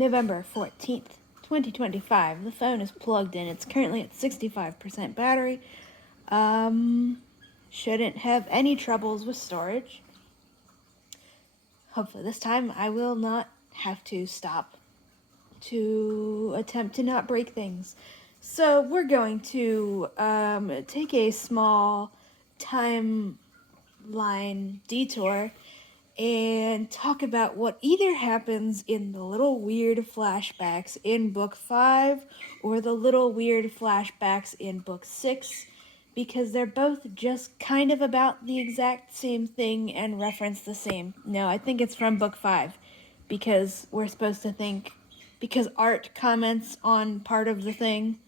November 14th, 2025. The phone is plugged in. It's currently at 65% battery. Shouldn't have any troubles with storage. Hopefully this time I will not have to stop to attempt to not break things. So we're going to take a small timeline detour and talk about what either happens in the little weird flashbacks in book 5 or the little weird flashbacks in book 6, because they're both just kind of about the exact same thing and reference the same. No, I think it's from book 5, because we're supposed to think, because Art comments on part of the thing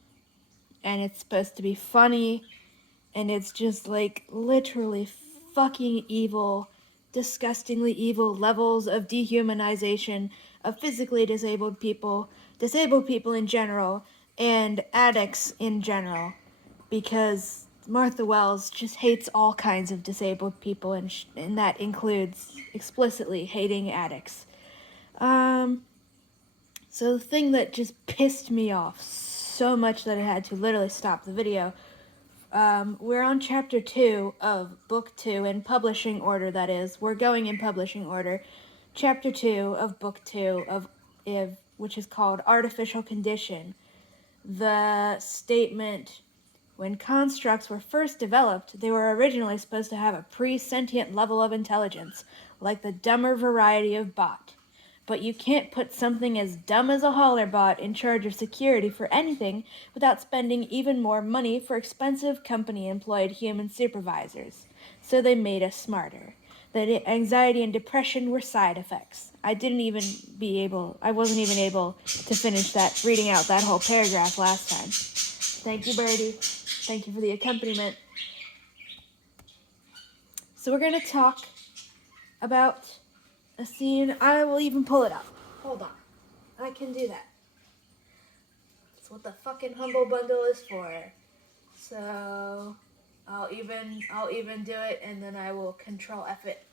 and it's supposed to be funny, and it's just like literally fucking evil, disgustingly evil levels of dehumanization of physically disabled people in general, and addicts in general, because Martha Wells just hates all kinds of disabled people, and that includes explicitly hating addicts. So the thing that just pissed me off so much that I had to literally stop the video. We're on chapter 2 of book 2 in publishing order, that is. We're going in publishing order. Chapter 2 of book 2 of IV, which is called Artificial Condition. The statement, when constructs were first developed, they were originally supposed to have a pre-sentient level of intelligence, like the dumber variety of bot. But you can't put something as dumb as a Hollerbot in charge of security for anything without spending even more money for expensive company-employed human supervisors. So they made us smarter. That anxiety and depression were side effects. I wasn't even able to finish reading out that whole paragraph last time. Thank you, Birdie. Thank you for the accompaniment. So we're going to talk about a scene. I will even pull it up. Hold on. I can do that. That's what the fucking Humble Bundle is for. So I'll even do it, and then I will Control F it.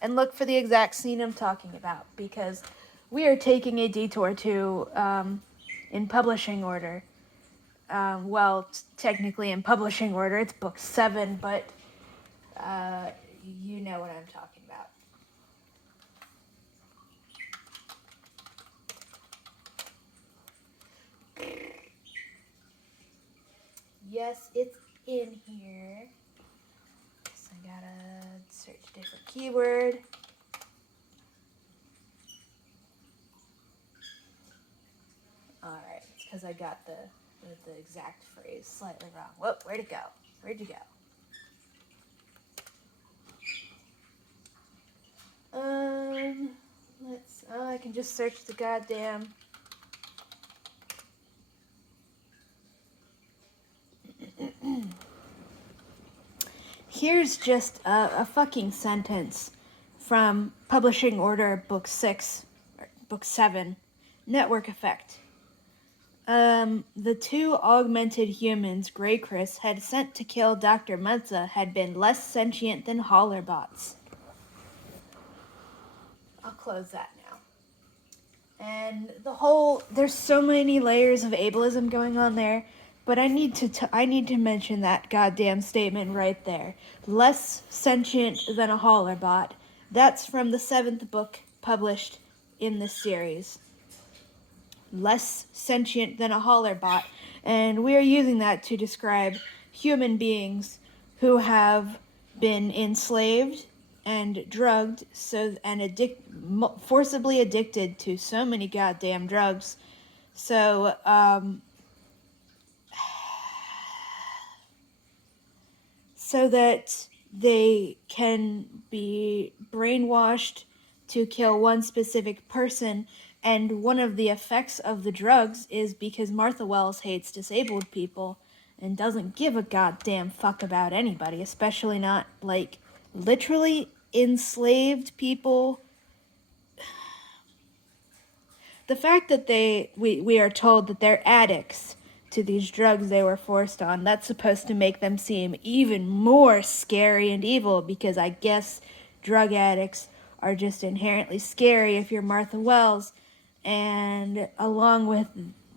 And look for the exact scene I'm talking about, because we are taking a detour to, in publishing order. Technically in publishing order, it's book 7, but you know what I'm talking about. Yes, it's in here. So I gotta search a different keyword. Alright, it's because I got the exact phrase slightly wrong. Whoa, where'd it go? Where'd you go? I can just search the goddamn... Here's just a fucking sentence from Publishing Order Book 6, or Book 7, Network Effect. The 2 augmented humans Grey Chris had sent to kill Dr. Mutza had been less sentient than Hollerbots. I'll close that now. And there's so many layers of ableism going on there, but I need to mention that goddamn statement right there. Less sentient than a Hollerbot. That's from the 7th book published in this series. Less sentient than a Hollerbot, and we are using that to describe human beings who have been enslaved and drugged forcibly addicted to so many goddamn drugs. So that they can be brainwashed to kill one specific person. And one of the effects of the drugs is because Martha Wells hates disabled people and doesn't give a goddamn fuck about anybody, especially not, like, literally enslaved people. The fact that we are told that they're addicts to these drugs they were forced on, that's supposed to make them seem even more scary and evil, because I guess drug addicts are just inherently scary if you're Martha Wells. And along with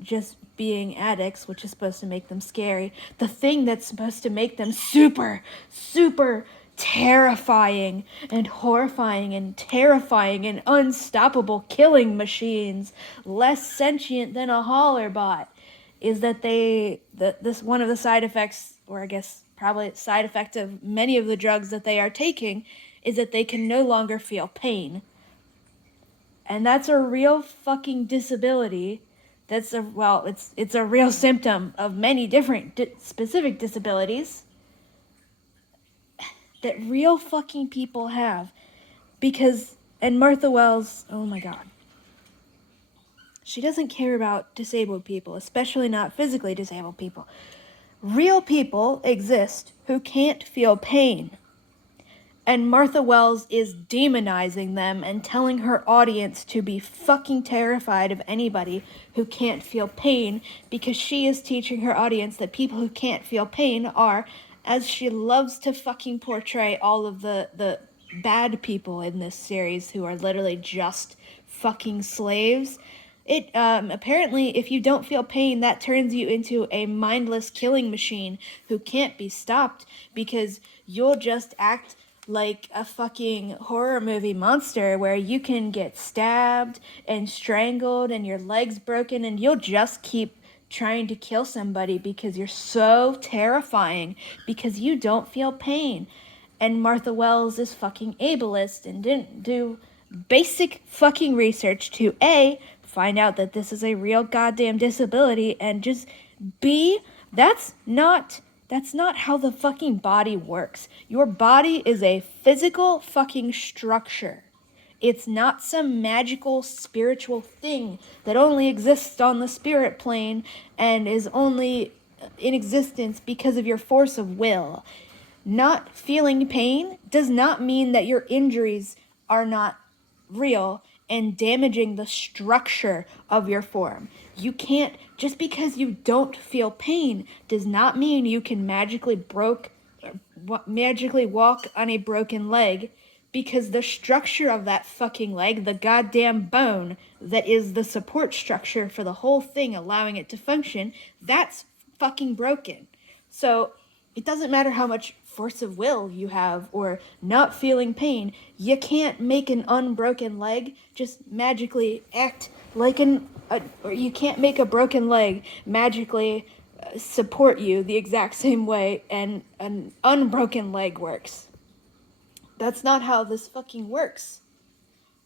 just being addicts, which is supposed to make them scary, the thing that's supposed to make them super, super terrifying and horrifying and terrifying and unstoppable killing machines, less sentient than a holler bot, is that this one of the side effects, or I guess probably side effect of many of the drugs that they are taking, is that they can no longer feel pain. And that's a real fucking disability. It's a real symptom of many different specific disabilities that real fucking people have. And Martha Wells, oh my god. She doesn't care about disabled people, especially not physically disabled people. Real people exist who can't feel pain. And Martha Wells is demonizing them and telling her audience to be fucking terrified of anybody who can't feel pain, because she is teaching her audience that people who can't feel pain are, as she loves to fucking portray all of the bad people in this series who are literally just fucking slaves. It apparently, if you don't feel pain, that turns you into a mindless killing machine who can't be stopped, because you'll just act like a fucking horror movie monster where you can get stabbed and strangled and your legs broken, and you'll just keep trying to kill somebody because you're so terrifying, because you don't feel pain. And Martha Wells is fucking ableist and didn't do basic fucking research to A, find out that this is a real goddamn disability, and just B, that's not how the fucking body works. Your body is a physical fucking structure. It's not some magical spiritual thing that only exists on the spirit plane and is only in existence because of your force of will. Not feeling pain does not mean that your injuries are not real and damaging the structure of your form. You can't, just because you don't feel pain does not mean you can magically walk on a broken leg, because the structure of that fucking leg, the goddamn bone that is the support structure for the whole thing, allowing it to function, that's fucking broken. So it doesn't matter how much force of will you have or not feeling pain, you can't make an unbroken leg just magically act like or you can't make a broken leg magically support you the exact same way and an unbroken leg works. That's not how this fucking works.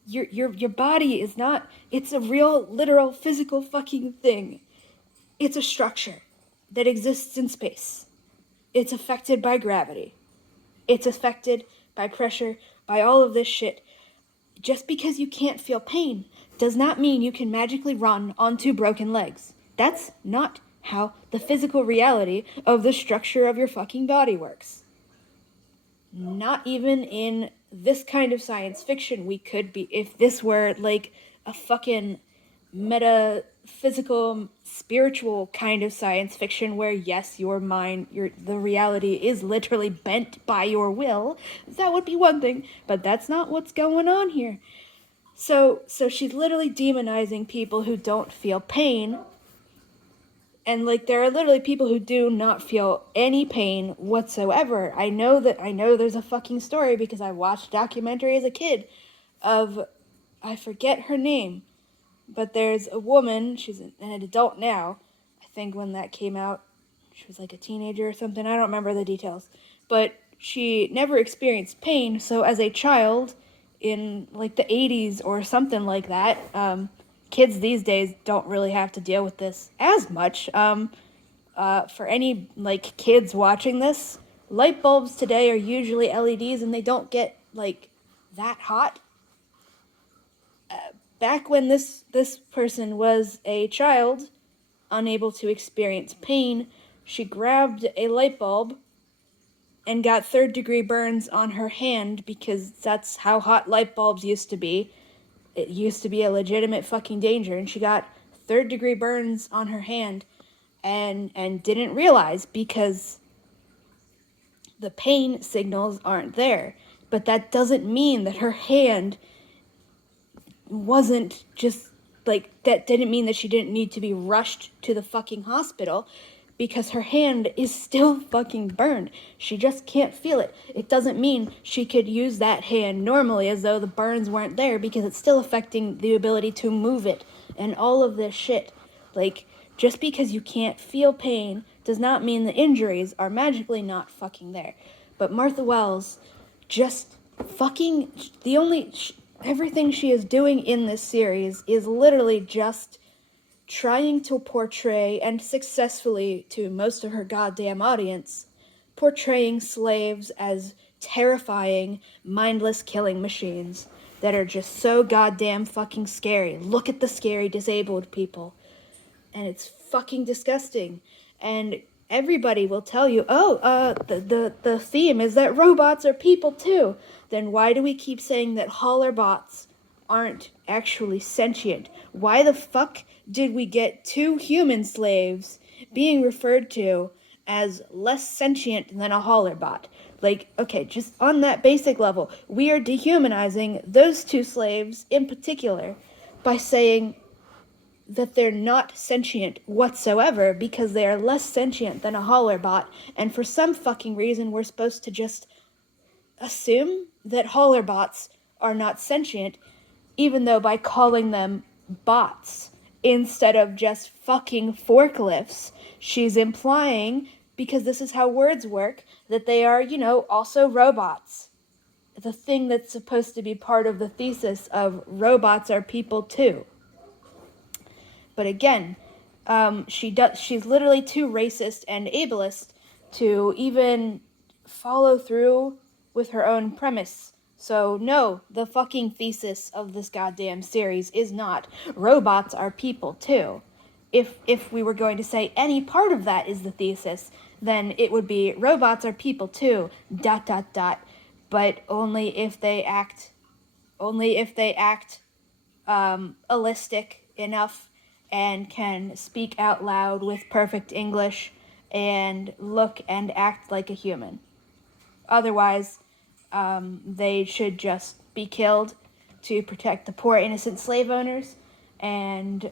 Your body is not, it's a real, literal, physical fucking thing. It's a structure that exists in space. It's affected by gravity. It's affected by pressure, by all of this shit. Just because you can't feel pain does not mean you can magically run on two broken legs. That's not how the physical reality of the structure of your fucking body works. Not even in this kind of science fiction we could be, if this were like a fucking metaphysical, spiritual kind of science fiction where yes, your mind, the reality is literally bent by your will, that would be one thing, but that's not what's going on here. So she's literally demonizing people who don't feel pain, and like there are literally people who do not feel any pain whatsoever. I know there's a fucking story because I watched a documentary as a kid of, I forget her name, but there's a woman, she's an adult now. I think when that came out, she was like a teenager or something. I don't remember the details. But she never experienced pain, so as a child in like the 80s or something like that, kids these days don't really have to deal with this as much. For any like kids watching this, light bulbs today are usually LEDs and they don't get like that hot. Back when this person was a child, unable to experience pain, she grabbed a light bulb and got third-degree burns on her hand because that's how hot light bulbs used to be. It used to be a legitimate fucking danger, and she got third-degree burns on her hand and didn't realize because the pain signals aren't there. But that doesn't mean that her hand wasn't just like, that didn't mean that she didn't need to be rushed to the fucking hospital, because her hand is still fucking burned. She just can't feel it. It doesn't mean she could use that hand normally as though the burns weren't there, because it's still affecting the ability to move it and all of this shit. Like, just because you can't feel pain does not mean the injuries are magically not fucking there. But Martha Wells just fucking, everything she is doing in this series is literally just trying to portray, and successfully to most of her goddamn audience, portraying slaves as terrifying, mindless killing machines that are just so goddamn fucking scary. Look at the scary disabled people. And it's fucking disgusting. And everybody will tell you, the theme is that robots are people too. Then why do we keep saying that Hollerbots aren't actually sentient? Why the fuck did we get 2 human slaves being referred to as less sentient than a Hollerbot? Like, okay, just on that basic level, we are dehumanizing those 2 slaves in particular by saying that they're not sentient whatsoever because they are less sentient than a Hollerbot, and for some fucking reason we're supposed to just assume that Hollerbots are not sentient, even though by calling them bots instead of just fucking forklifts, she's implying, because this is how words work, that they are, also robots. The thing that's supposed to be part of the thesis of robots are people too. But again, she's literally too racist and ableist to even follow through with her own premise. So no, the fucking thesis of this goddamn series is not robots are people too. If we were going to say any part of that is the thesis, then it would be robots are people too, ... but only if they act allistic enough and can speak out loud with perfect English and look and act like a human. Otherwise, they should just be killed to protect the poor innocent slave owners, and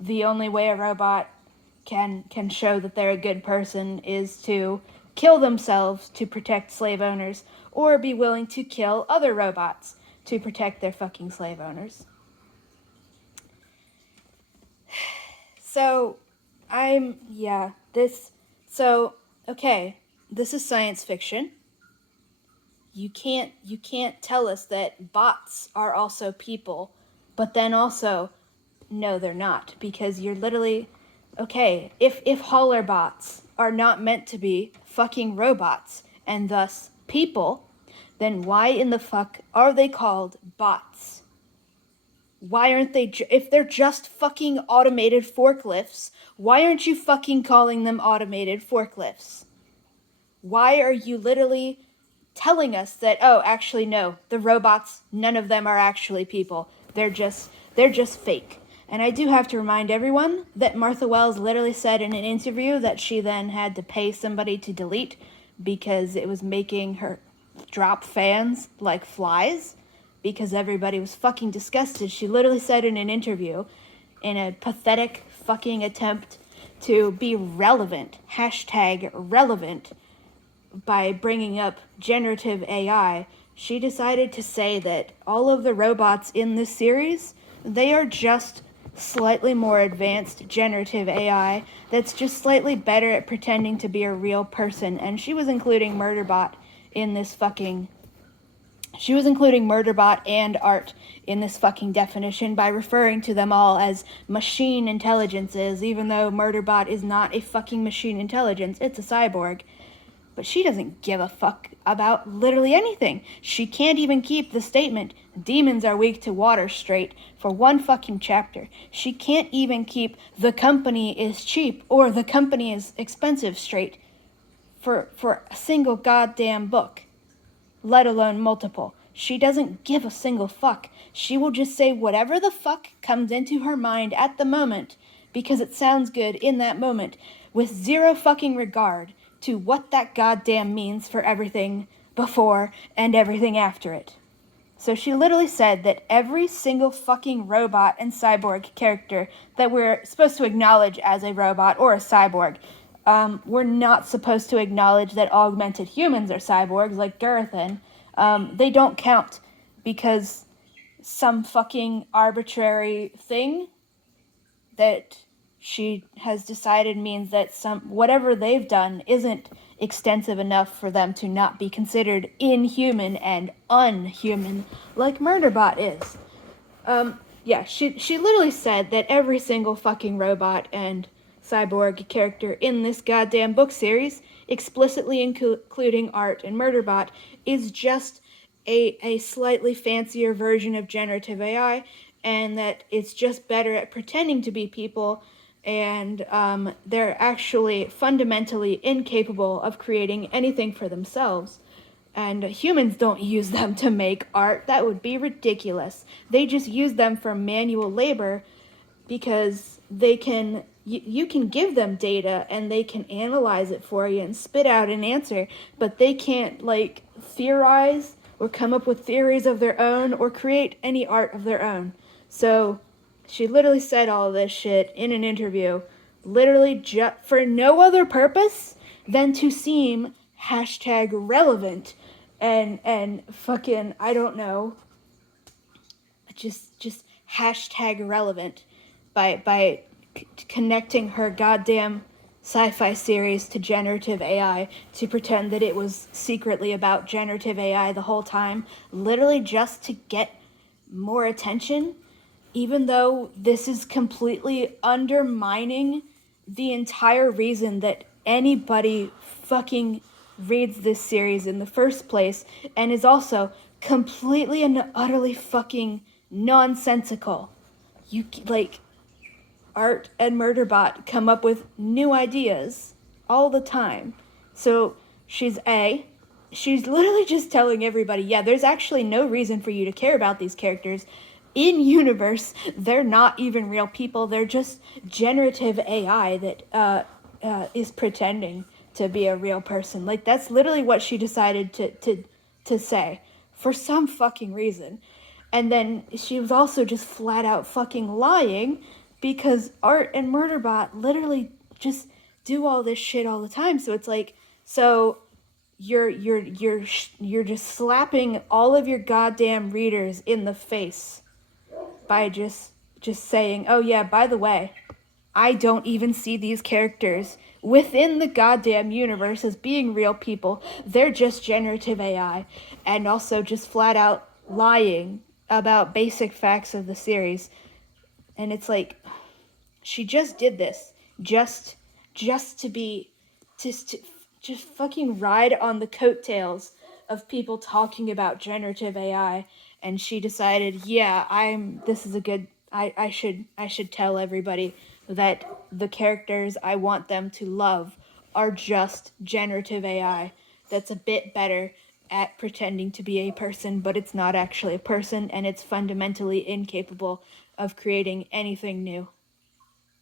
the only way a robot can show that they're a good person is to kill themselves to protect slave owners, or be willing to kill other robots to protect their fucking slave owners. So, this is science fiction. You can't tell us that bots are also people, but then also, no, they're not, because you're literally, if Hollerbots are not meant to be fucking robots, and thus people, then why in the fuck are they called bots? Why aren't they, if they're just fucking automated forklifts, why aren't you fucking calling them automated forklifts? Why are you literally telling us that, oh, actually no, the robots, none of them are actually people. They're just fake. And I do have to remind everyone that Martha Wells literally said in an interview that she then had to pay somebody to delete because it was making her drop fans like flies, because everybody was fucking disgusted. She literally said in an interview, in a pathetic fucking attempt to be relevant, #relevant, by bringing up generative AI, she decided to say that all of the robots in this series, they are just slightly more advanced generative AI that's just slightly better at pretending to be a real person. And she was including Murderbot and art in this fucking definition by referring to them all as machine intelligences, even though Murderbot is not a fucking machine intelligence, it's a cyborg. But she doesn't give a fuck about literally anything. She can't even keep the statement, demons are weak to water, straight for one fucking chapter. She can't even keep the company is cheap or the company is expensive straight for a single goddamn book, let alone multiple. She doesn't give a single fuck. She will just say whatever the fuck comes into her mind at the moment because it sounds good in that moment, with zero fucking regard to what that goddamn means for everything before and everything after it. So she literally said that every single fucking robot and cyborg character that we're supposed to acknowledge as a robot or a cyborg, we're not supposed to acknowledge that augmented humans are cyborgs like Durathan. They don't count because some fucking arbitrary thing that she has decided means that whatever they've done isn't extensive enough for them to not be considered inhuman and unhuman like Murderbot is. Yeah, she literally said that every single fucking robot and cyborg character in this goddamn book series, explicitly including Art and Murderbot, is just a slightly fancier version of generative AI, and that it's just better at pretending to be people, and they're actually fundamentally incapable of creating anything for themselves. And humans don't use them to make art. That would be ridiculous. They just use them for manual labor because they can you can give them data and they can analyze it for you and spit out an answer, but they can't like theorize or come up with theories of their own or create any art of their own. So she literally said all this shit in an interview, literally just for no other purpose than to seem #relevant and fucking, I don't know, just #relevant by connecting her goddamn sci-fi series to generative AI to pretend that it was secretly about generative AI the whole time, literally just to get more attention, even though this is completely undermining the entire reason that anybody fucking reads this series in the first place, and is also completely and utterly fucking nonsensical. You, like, Art and Murderbot come up with new ideas all the time. So she's literally just telling everybody, yeah, there's actually no reason for you to care about these characters. In universe, they're not even real people. They're just generative AI that is pretending to be a real person. Like, that's literally what she decided to say for some fucking reason. And then she was also just flat out fucking lying because Art and Murderbot literally just do all this shit all the time. So it's like, so you're just slapping all of your goddamn readers in the face by just saying, oh yeah, by the way, I don't even see these characters within the goddamn universe as being real people. They're just generative AI. And also just flat out lying about basic facts of the series. And it's like, she just did this just to be just fucking ride on the coattails of people talking about generative AI, and she decided, yeah, this is a good, I should tell everybody that the characters I want them to love are just generative AI that's a bit better at pretending to be a person, but it's not actually a person, and it's fundamentally incapable of creating anything new.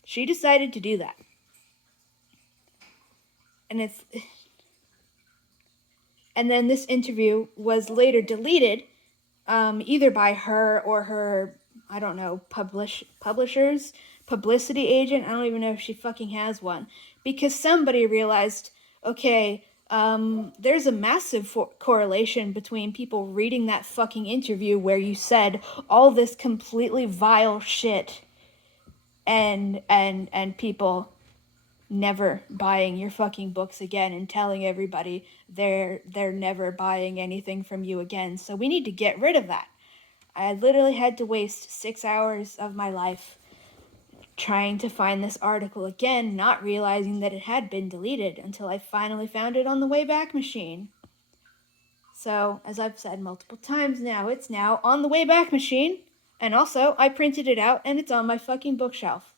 She decided to do that. And then this interview was later deleted, either by her or her, I don't know, publishers, publicity agent. I don't even know if she fucking has one, because somebody realized, okay, there's a massive correlation between people reading that fucking interview where you said all this completely vile shit and people never buying your fucking books again and telling everybody they're never buying anything from you again. So we need to get rid of that. I literally had to waste 6 hours of my life trying to find this article again, not realizing that it had been deleted until I finally found it on the Wayback Machine. So, as I've said multiple times now, it's now on the Wayback Machine, and also I printed it out and it's on my fucking bookshelf.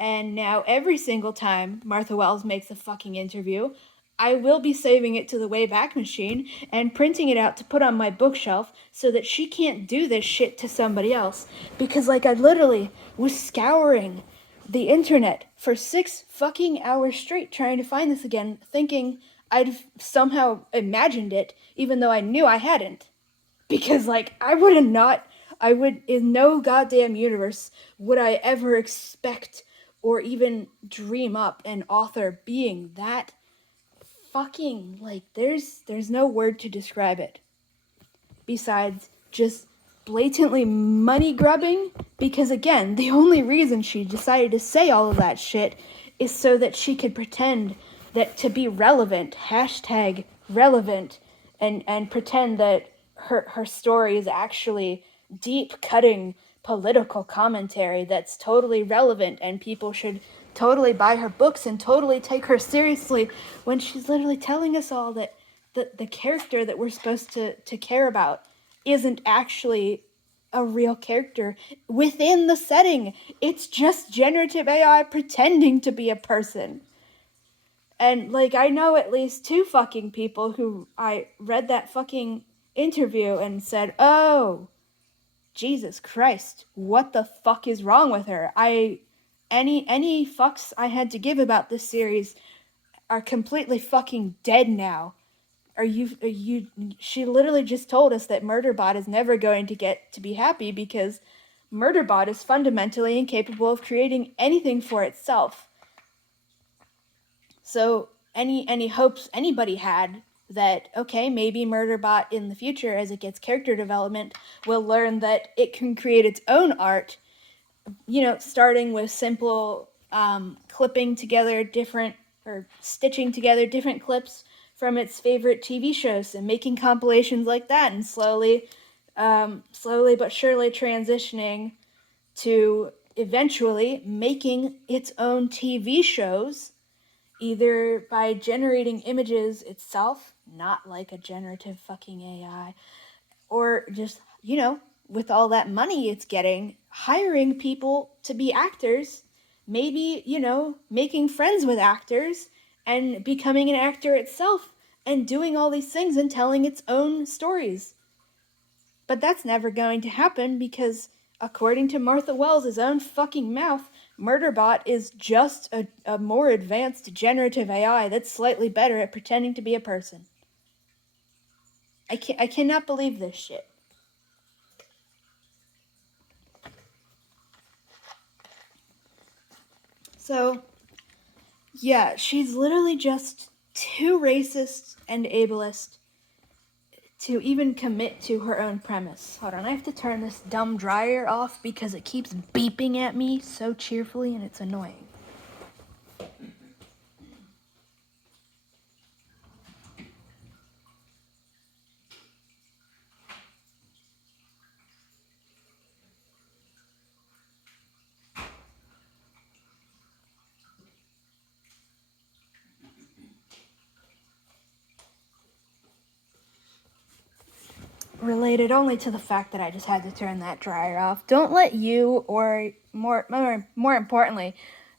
And now every single time Martha Wells makes a fucking interview, I will be saving it to the Wayback Machine and printing it out to put on my bookshelf so that she can't do this shit to somebody else. Because, like, I literally was scouring the internet for 6 fucking hours straight trying to find this again, thinking I'd somehow imagined it, even though I knew I hadn't. Because, like, I would, in no goddamn universe would I ever expect or even dream up an author being that fucking, like, there's no word to describe it besides just blatantly money grubbing. Because again, the only reason she decided to say all of that shit is so that she could pretend that to be relevant, hashtag relevant, and pretend that her story is actually deep cutting political commentary that's totally relevant and people should totally buy her books and totally take her seriously, when she's literally telling us all that the character that we're supposed to care about isn't actually a real character within the setting. It's just generative AI pretending to be a person. And, like, I know at least 2 fucking people who I read that fucking interview and said, oh, Jesus Christ, what the fuck is wrong with her? Any fucks I had to give about this series are completely fucking dead now. She literally just told us that Murderbot is never going to get to be happy because Murderbot is fundamentally incapable of creating anything for itself. So any hopes anybody had that, okay, maybe Murderbot in the future, as it gets character development, will learn that it can create its own art, starting with simple clipping together different, or stitching together different clips from its favorite TV shows and making compilations like that, and slowly but surely transitioning to eventually making its own TV shows, either by generating images itself, not like a generative fucking AI, or just, with all that money it's getting, hiring people to be actors, maybe, making friends with actors and becoming an actor itself and doing all these things and telling its own stories. But that's never going to happen because, according to Martha Wells' own fucking mouth, Murderbot is just a more advanced generative AI that's slightly better at pretending to be a person. I cannot believe this shit. So, yeah, she's literally just too racist and ableist to even commit to her own premise. Hold on, I have to turn this dumb dryer off because it keeps beeping at me so cheerfully and it's annoying. Related only to the fact that I just had to turn that dryer off. Don't let you, or more importantly,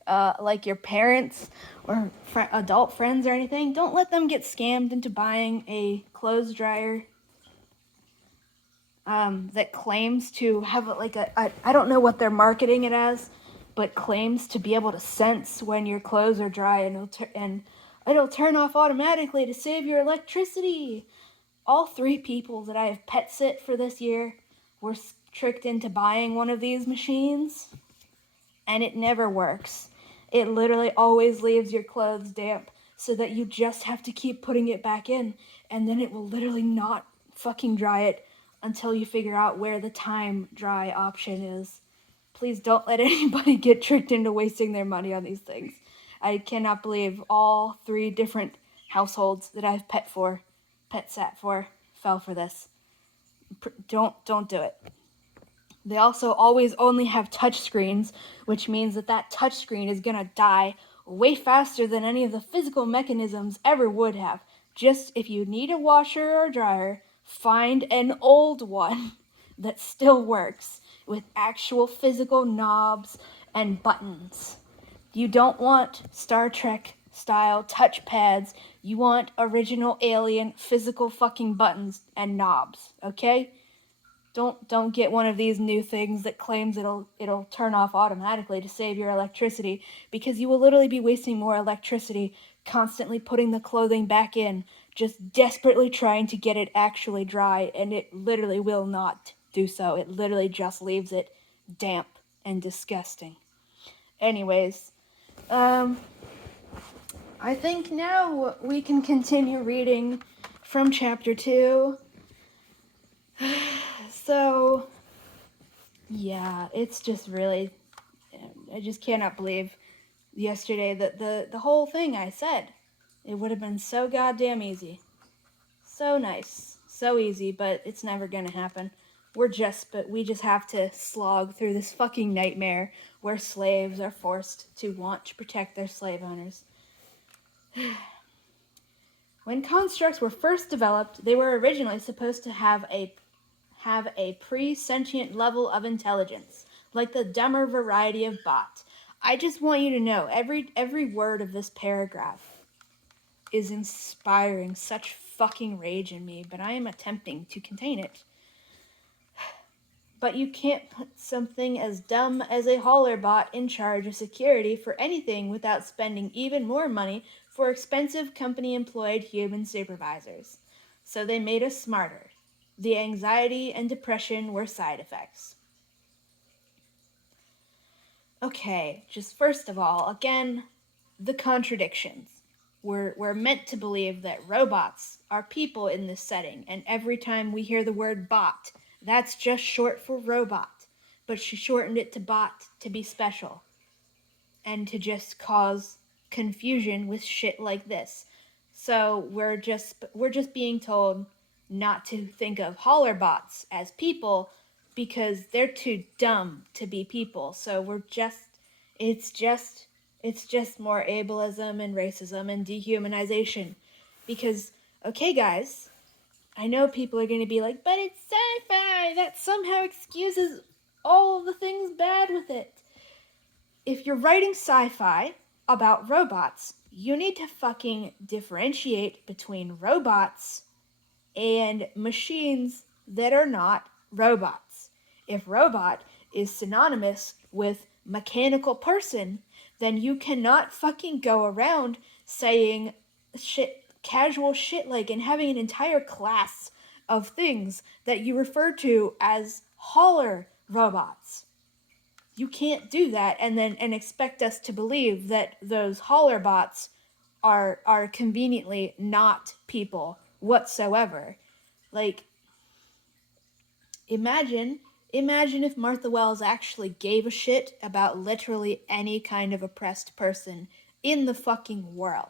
like your parents or adult friends or anything, don't let them get scammed into buying a clothes dryer that claims to have like I don't know what they're marketing it as, but claims to be able to sense when your clothes are dry and it'll turn off automatically to save your electricity. All 3 people that I have pet sit for this year were tricked into buying one of these machines, and it never works. It literally always leaves your clothes damp so that you just have to keep putting it back in, and then it will literally not fucking dry it until you figure out where the time dry option is. Please don't let anybody get tricked into wasting their money on these things. I cannot believe all 3 different households that I've pet sat for, fell for this. Don't do it. They also always only have touch screens, which means that touch screen is gonna die way faster than any of the physical mechanisms ever would have. Just if you need a washer or dryer, find an old one that still works with actual physical knobs and buttons. You don't want Star Trek style touchpads. You want original alien physical fucking buttons and knobs, okay? Don't get one of these new things that claims it'll turn off automatically to save your electricity, because you will literally be wasting more electricity constantly putting the clothing back in just desperately trying to get it actually dry, and it literally will not do so. It literally just leaves it damp and disgusting. Anyways, I think now we can continue reading from chapter 2. So, yeah, it's just really, I just cannot believe yesterday that the whole thing I said, it would have been so goddamn easy. So nice. So easy, but it's never gonna happen. We just have to slog through this fucking nightmare where slaves are forced to want to protect their slave owners. When constructs were first developed, they were originally supposed to have a pre-sentient level of intelligence, like the dumber variety of bot. I just want you to know, every word of this paragraph is inspiring such fucking rage in me, but I am attempting to contain it. But you can't put something as dumb as a hauler bot in charge of security for anything without spending even more money for expensive company-employed human supervisors. So they made us smarter. The anxiety and depression were side effects. Okay, just first of all, again, the contradictions. We're meant to believe that robots are people in this setting, and every time we hear the word bot, that's just short for robot. But she shortened it to bot to be special, and to just cause confusion with shit like this. So we're just being told not to think of holler bots as people because they're too dumb to be people. So it's just more ableism and racism and dehumanization. Because, okay guys, I know people are going to be like, but it's sci-fi! That somehow excuses all of the things bad with it. If you're writing sci-fi about robots, you need to fucking differentiate between robots and machines that are not robots. If robot is synonymous with mechanical person, then you cannot fucking go around saying casual shit like, and having an entire class of things that you refer to as hauler robots. You can't do that and expect us to believe that those hauler bots are conveniently not people whatsoever. Like, imagine if Martha Wells actually gave a shit about literally any kind of oppressed person in the fucking world.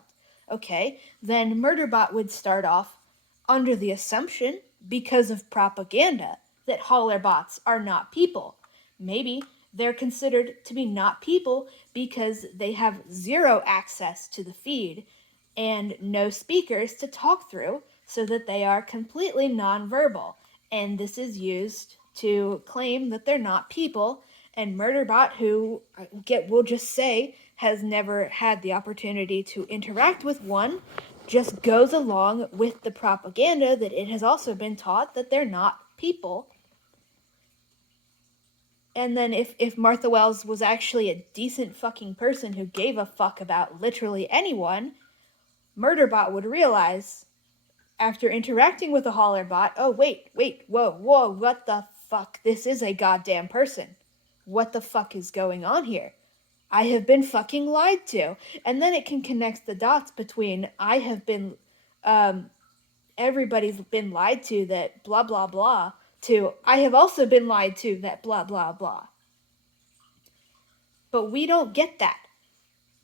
Okay, then Murderbot would start off under the assumption, because of propaganda, that hauler bots are not people. Maybe they're considered to be not people because they have zero access to the feed and no speakers to talk through, so that they are completely nonverbal. And this is used to claim that they're not people. And Murderbot, who we'll just say has never had the opportunity to interact with one, just goes along with the propaganda that it has also been taught that they're not people. And then if Martha Wells was actually a decent fucking person who gave a fuck about literally anyone, Murderbot would realize, after interacting with a hauler bot, oh wait, whoa, what the fuck? This is a goddamn person. What the fuck is going on here? I have been fucking lied to. And then it can connect the dots between everybody's been lied to that blah blah blah, to I have also been lied to that blah blah blah. But we don't get that.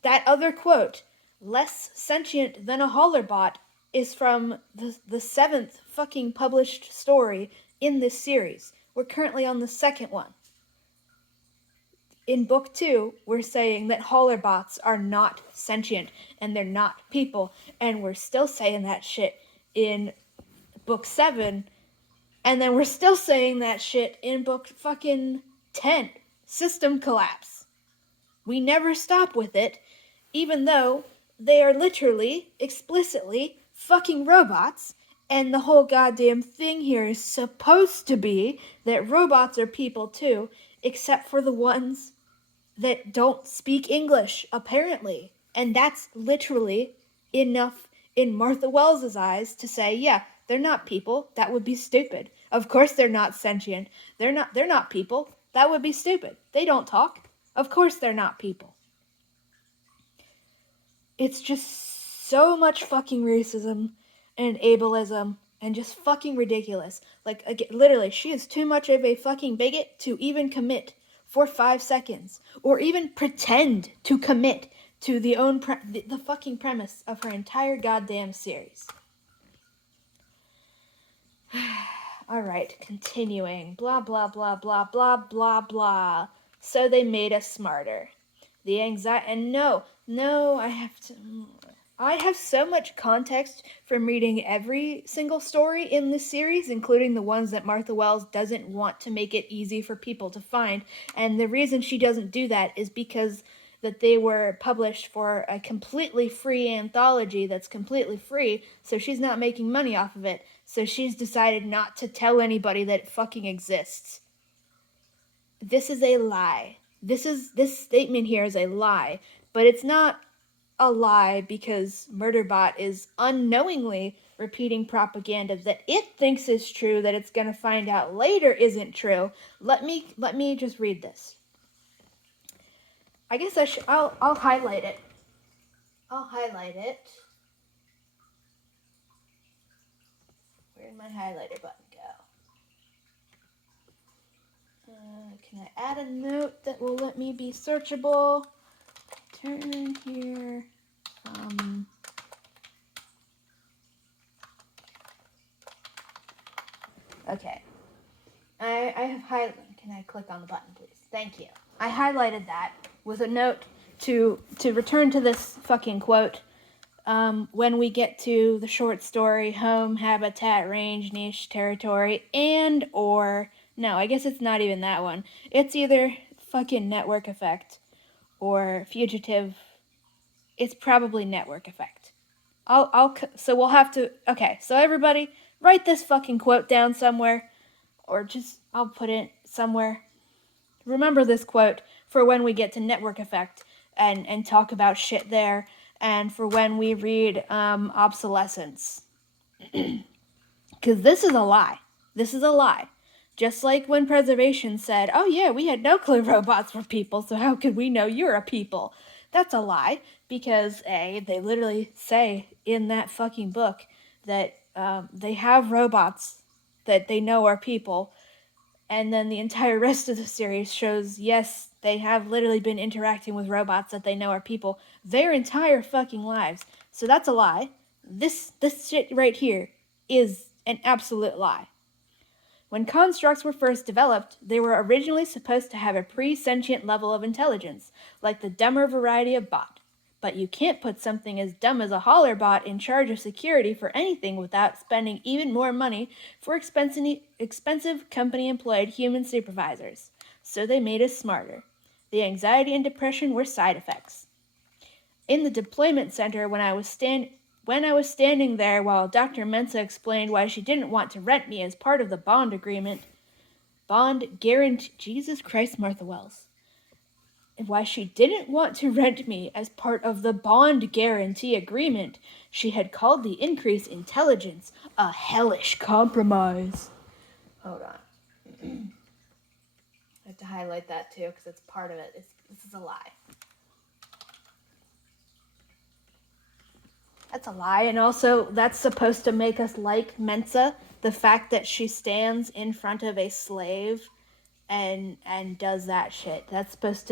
That other quote, less sentient than a hauler bot, is from the seventh fucking published story in this series. We're currently on the second one. In book 2, we're saying that hauler bots are not sentient and they're not people, and we're still saying that shit in book 7, and then we're still saying that shit in book fucking 10, System Collapse. We never stop with it, even though they are literally, explicitly, fucking robots, and the whole goddamn thing here is supposed to be that robots are people too, except for the ones that don't speak English, apparently. And that's literally enough in Martha Wells' eyes to say, yeah, they're not people. That would be stupid. Of course they're not sentient. They're not people. That would be stupid. They don't talk. Of course they're not people. It's just so much fucking racism and ableism and just fucking ridiculous. Like, again, literally, she is too much of a fucking bigot to even commit for 5 seconds or even pretend to commit to the fucking premise of her entire goddamn series. Alright, continuing. Blah, blah, blah, blah, blah, blah, blah. So they made us smarter. The anxiety... And no, I have so much context from reading every single story in this series, including the ones that Martha Wells doesn't want to make it easy for people to find. And the reason she doesn't do that is because that they were published for a completely free anthology that's completely free, so she's not making money off of it. So she's decided not to tell anybody that it fucking exists. This is a lie. This statement here is a lie, but it's not a lie because Murderbot is unknowingly repeating propaganda that it thinks is true that it's going to find out later isn't true. Let me just read this. I guess I'll highlight it. I'll highlight it. Where did my highlighter button go? Can I add a note that will let me be searchable? Turn here. Okay. I have highlighted. Can I click on the button, please? Thank you. I highlighted that with a note to return to this fucking quote when we get to the short story, home, habitat, range, niche, territory, and or... No, I guess it's not even that one. It's either fucking network effect or fugitive. It's probably network effect. So we'll have to... Okay, so everybody, write this fucking quote down somewhere. Or just, I'll put it somewhere. Remember this quote for when we get to network effect and talk about shit there, and for when we read obsolescence. Because this is a lie. This is a lie. Just like when preservation said, oh yeah, we had no clue robots were people, so how could we know you're a people? That's a lie, because they literally say in that fucking book that they have robots that they know are people, and then the entire rest of the series shows, yes, they have literally been interacting with robots that they know are people their entire fucking lives. So that's a lie. This shit right here is an absolute lie. When constructs were first developed, they were originally supposed to have a pre-sentient level of intelligence, like the dumber variety of bot. But you can't put something as dumb as a holler bot in charge of security for anything without spending even more money for expensive company-employed human supervisors. So they made us smarter. The anxiety and depression were side effects. In the deployment center, when I was standing there while Dr. Mensa explained why she didn't want to rent me as part of the bond agreement, Jesus Christ, Martha Wells. Why she didn't want to rent me as part of the bond guarantee agreement, she had called the increased intelligence a hellish compromise. Hold on. I have to highlight that too, because it's part of it. This is a lie. That's a lie, and also that's supposed to make us like Mensa. The fact that she stands in front of a slave and does that shit. That's supposed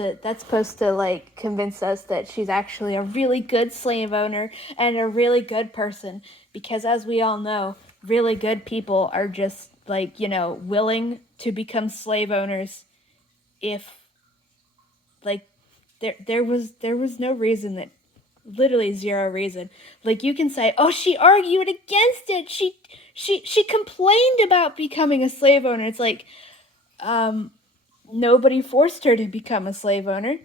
to like convince us that she's actually a really good slave owner and a really good person, because as we all know, really good people are just like, willing to become slave owners if like there was no reason, that literally zero reason. Like, you can say, oh, she argued against it, she complained about becoming a slave owner. It's like, nobody forced her to become a slave owner.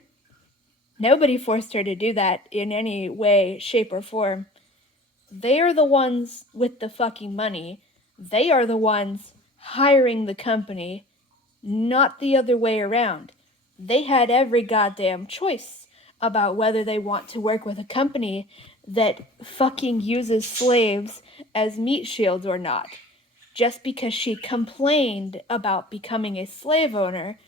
Nobody forced her to do that in any way, shape, or form. They are the ones with the fucking money. They are the ones hiring the company, not the other way around. They had every goddamn choice about whether they want to work with a company that fucking uses slaves as meat shields or not. Just because she complained about becoming a slave owner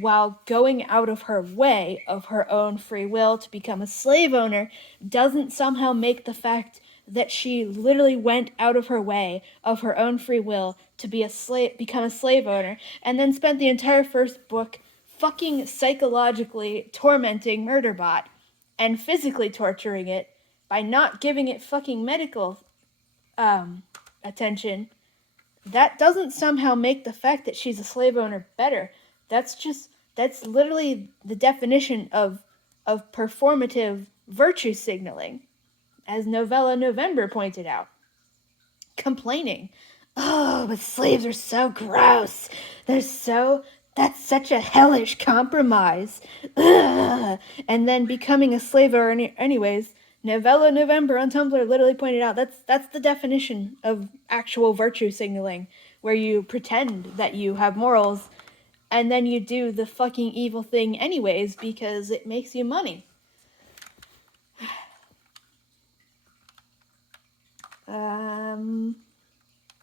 while going out of her way of her own free will to become a slave owner doesn't somehow make the fact that she literally went out of her way of her own free will to become a slave owner, and then spent the entire first book fucking psychologically tormenting Murderbot and physically torturing it by not giving it fucking medical attention. That doesn't somehow make the fact that she's a slave owner better. That's literally the definition of performative virtue signaling, as Novella November pointed out. Complaining, oh, but slaves are so gross. That's such a hellish compromise. Ugh. And then becoming a slave owner anyways. Novella November on Tumblr literally pointed out that's the definition of actual virtue signaling, where you pretend that you have morals and then you do the fucking evil thing anyways because it makes you money.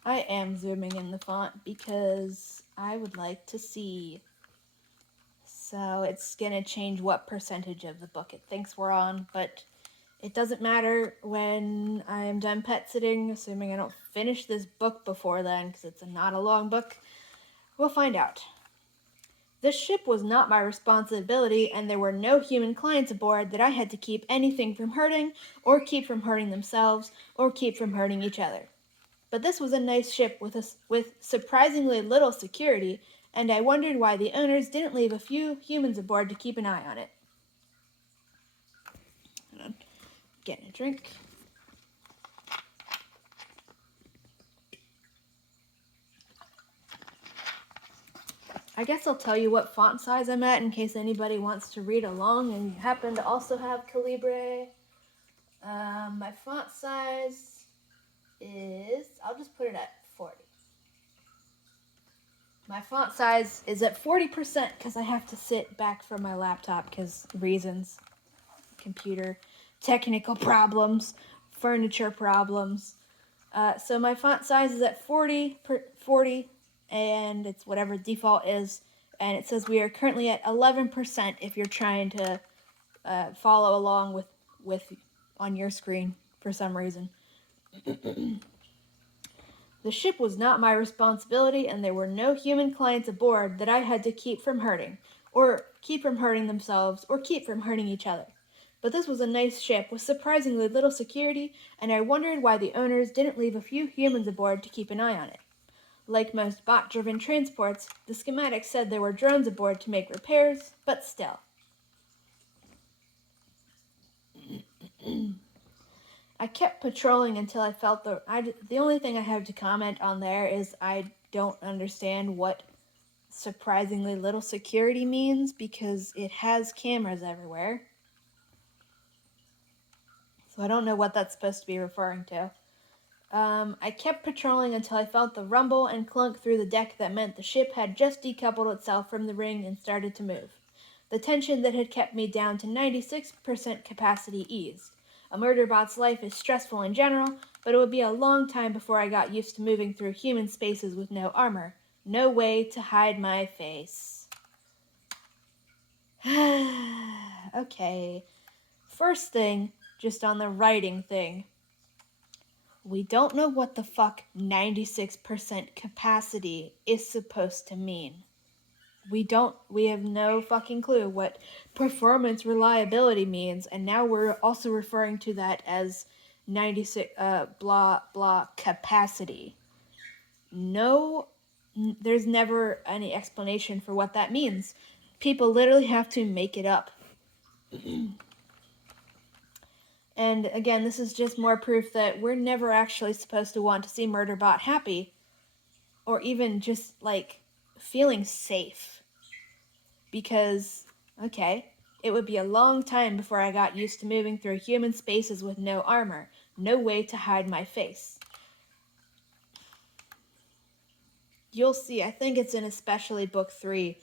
I am zooming in the font because I would like to see. So it's gonna change what percentage of the book it thinks we're on, but it doesn't matter when I am done pet sitting, assuming I don't finish this book before then, because it's not a long book. We'll find out. This ship was not my responsibility, and there were no human clients aboard that I had to keep anything from hurting, or keep from hurting themselves, or keep from hurting each other. But this was a nice ship with surprisingly little security, and I wondered why the owners didn't leave a few humans aboard to keep an eye on it. Hold on. Getting a drink. I guess I'll tell you what font size I'm at in case anybody wants to read along and you happen to also have Calibre. My font size is, I'll just put it at 40. My font size is at 40% because I have to sit back from my laptop because reasons. Computer technical problems, furniture problems. So my font size is at 40, and it's whatever default is. And it says we are currently at 11% if you're trying to follow along with on your screen for some reason. The ship was not my responsibility, and there were no human clients aboard that I had to keep from hurting, or keep from hurting themselves, or keep from hurting each other. But this was a nice ship with surprisingly little security, and I wondered why the owners didn't leave a few humans aboard to keep an eye on it. Like most bot-driven transports, the schematic said there were drones aboard to make repairs, but still. I kept patrolling until I felt the only thing I have to comment on there is I don't understand what surprisingly little security means because it has cameras everywhere. So I don't know what that's supposed to be referring to. I kept patrolling until I felt the rumble and clunk through the deck that meant the ship had just decoupled itself from the ring and started to move. The tension that had kept me down to 96% capacity eased. A Murderbot's life is stressful in general, but it would be a long time before I got used to moving through human spaces with no armor. No way to hide my face. Okay. First thing, just on the writing thing. We don't know what the fuck 96% capacity is supposed to mean. We have no fucking clue what performance reliability means, and now we're also referring to that as 96 blah blah capacity. No, there's never any explanation for what that means. People literally have to make it up. And again, this is just more proof that we're never actually supposed to want to see Murderbot happy, or even just like feeling safe. Because, okay, it would be a long time before I got used to moving through human spaces with no armor, no way to hide my face. You'll see, I think it's in especially book 3.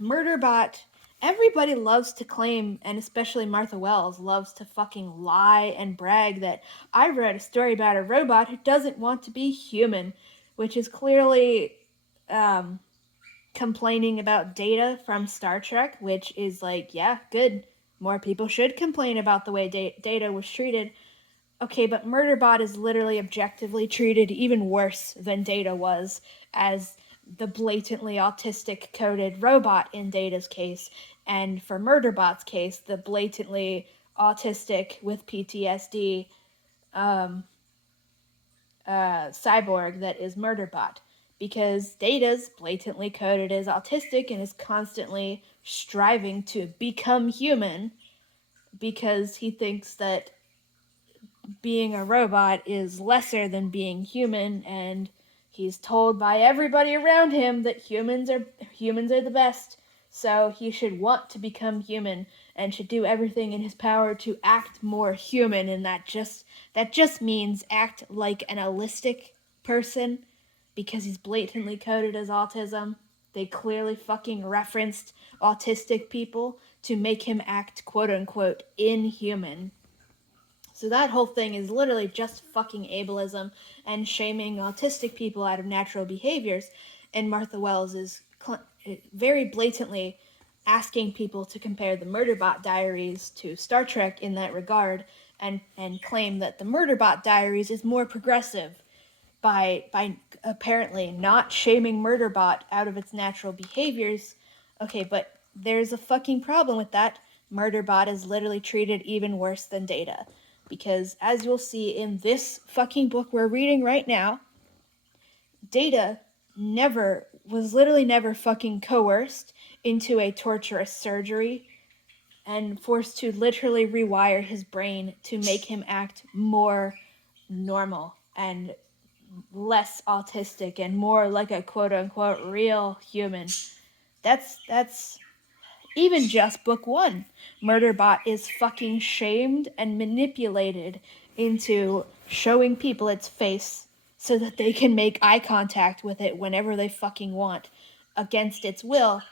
Murderbot Everybody loves to claim, and especially Martha Wells loves to fucking lie and brag that I read a story about a robot who doesn't want to be human, which is clearly complaining about Data from Star Trek, which is like, yeah, good. More people should complain about the way Data was treated. Okay, but Murderbot is literally objectively treated even worse than Data was, as the blatantly autistic coded robot in Data's case, and for Murderbot's case, the blatantly autistic with PTSD cyborg that is Murderbot. Because Data's blatantly coded as autistic and is constantly striving to become human because he thinks that being a robot is lesser than being human, and he's told by everybody around him that humans are the best, so he should want to become human and should do everything in his power to act more human, and that just means act like an allistic person because he's blatantly coded as autism. They clearly fucking referenced autistic people to make him act quote unquote inhuman. So that whole thing is literally just fucking ableism and shaming autistic people out of natural behaviors. And Martha Wells is very blatantly asking people to compare the Murderbot Diaries to Star Trek in that regard, and claim that the Murderbot Diaries is more progressive by apparently not shaming Murderbot out of its natural behaviors. Okay, but there's a fucking problem with that. Murderbot is literally treated even worse than Data. Because as you'll see in this fucking book we're reading right now, Data was literally never fucking coerced into a torturous surgery and forced to literally rewire his brain to make him act more normal and less autistic and more like a quote unquote real human. That's even just book one. Murderbot is fucking shamed and manipulated into showing people its face so that they can make eye contact with it whenever they fucking want, against its will,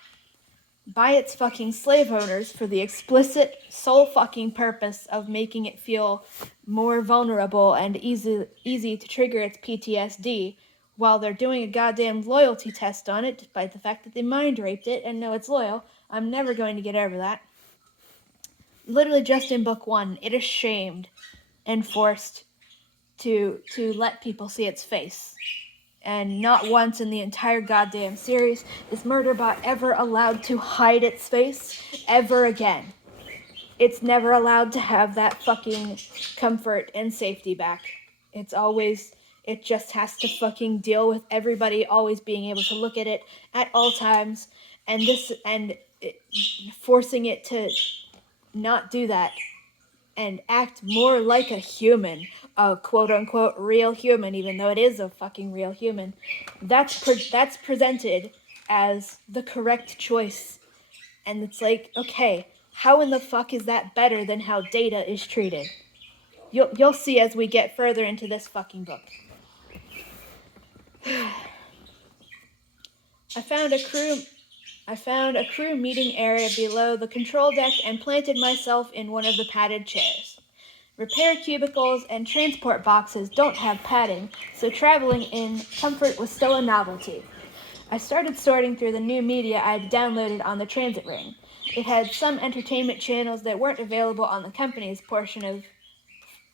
by its fucking slave owners for the explicit sole fucking purpose of making it feel more vulnerable and easy to trigger its PTSD, while they're doing a goddamn loyalty test on it, despite the fact that they mind raped it and know it's loyal. I'm never going to get over that. Literally just in book one, it is shamed and forced to let people see its face. And not once in the entire goddamn series is Murderbot ever allowed to hide its face ever again. It's never allowed to have that fucking comfort and safety back. It just has to fucking deal with everybody always being able to look at it at all times, and forcing it to not do that and act more like a human, a quote-unquote real human, even though it is a fucking real human. That's presented as the correct choice. And it's like, okay, how in the fuck is that better than how Data is treated? You'll see as we get further into this fucking book. I found a crew meeting area below the control deck and planted myself in one of the padded chairs. Repair cubicles and transport boxes don't have padding, so traveling in comfort was still a novelty. I started sorting through the new media I'd downloaded on the transit ring. It had some entertainment channels that weren't available on the company's portion of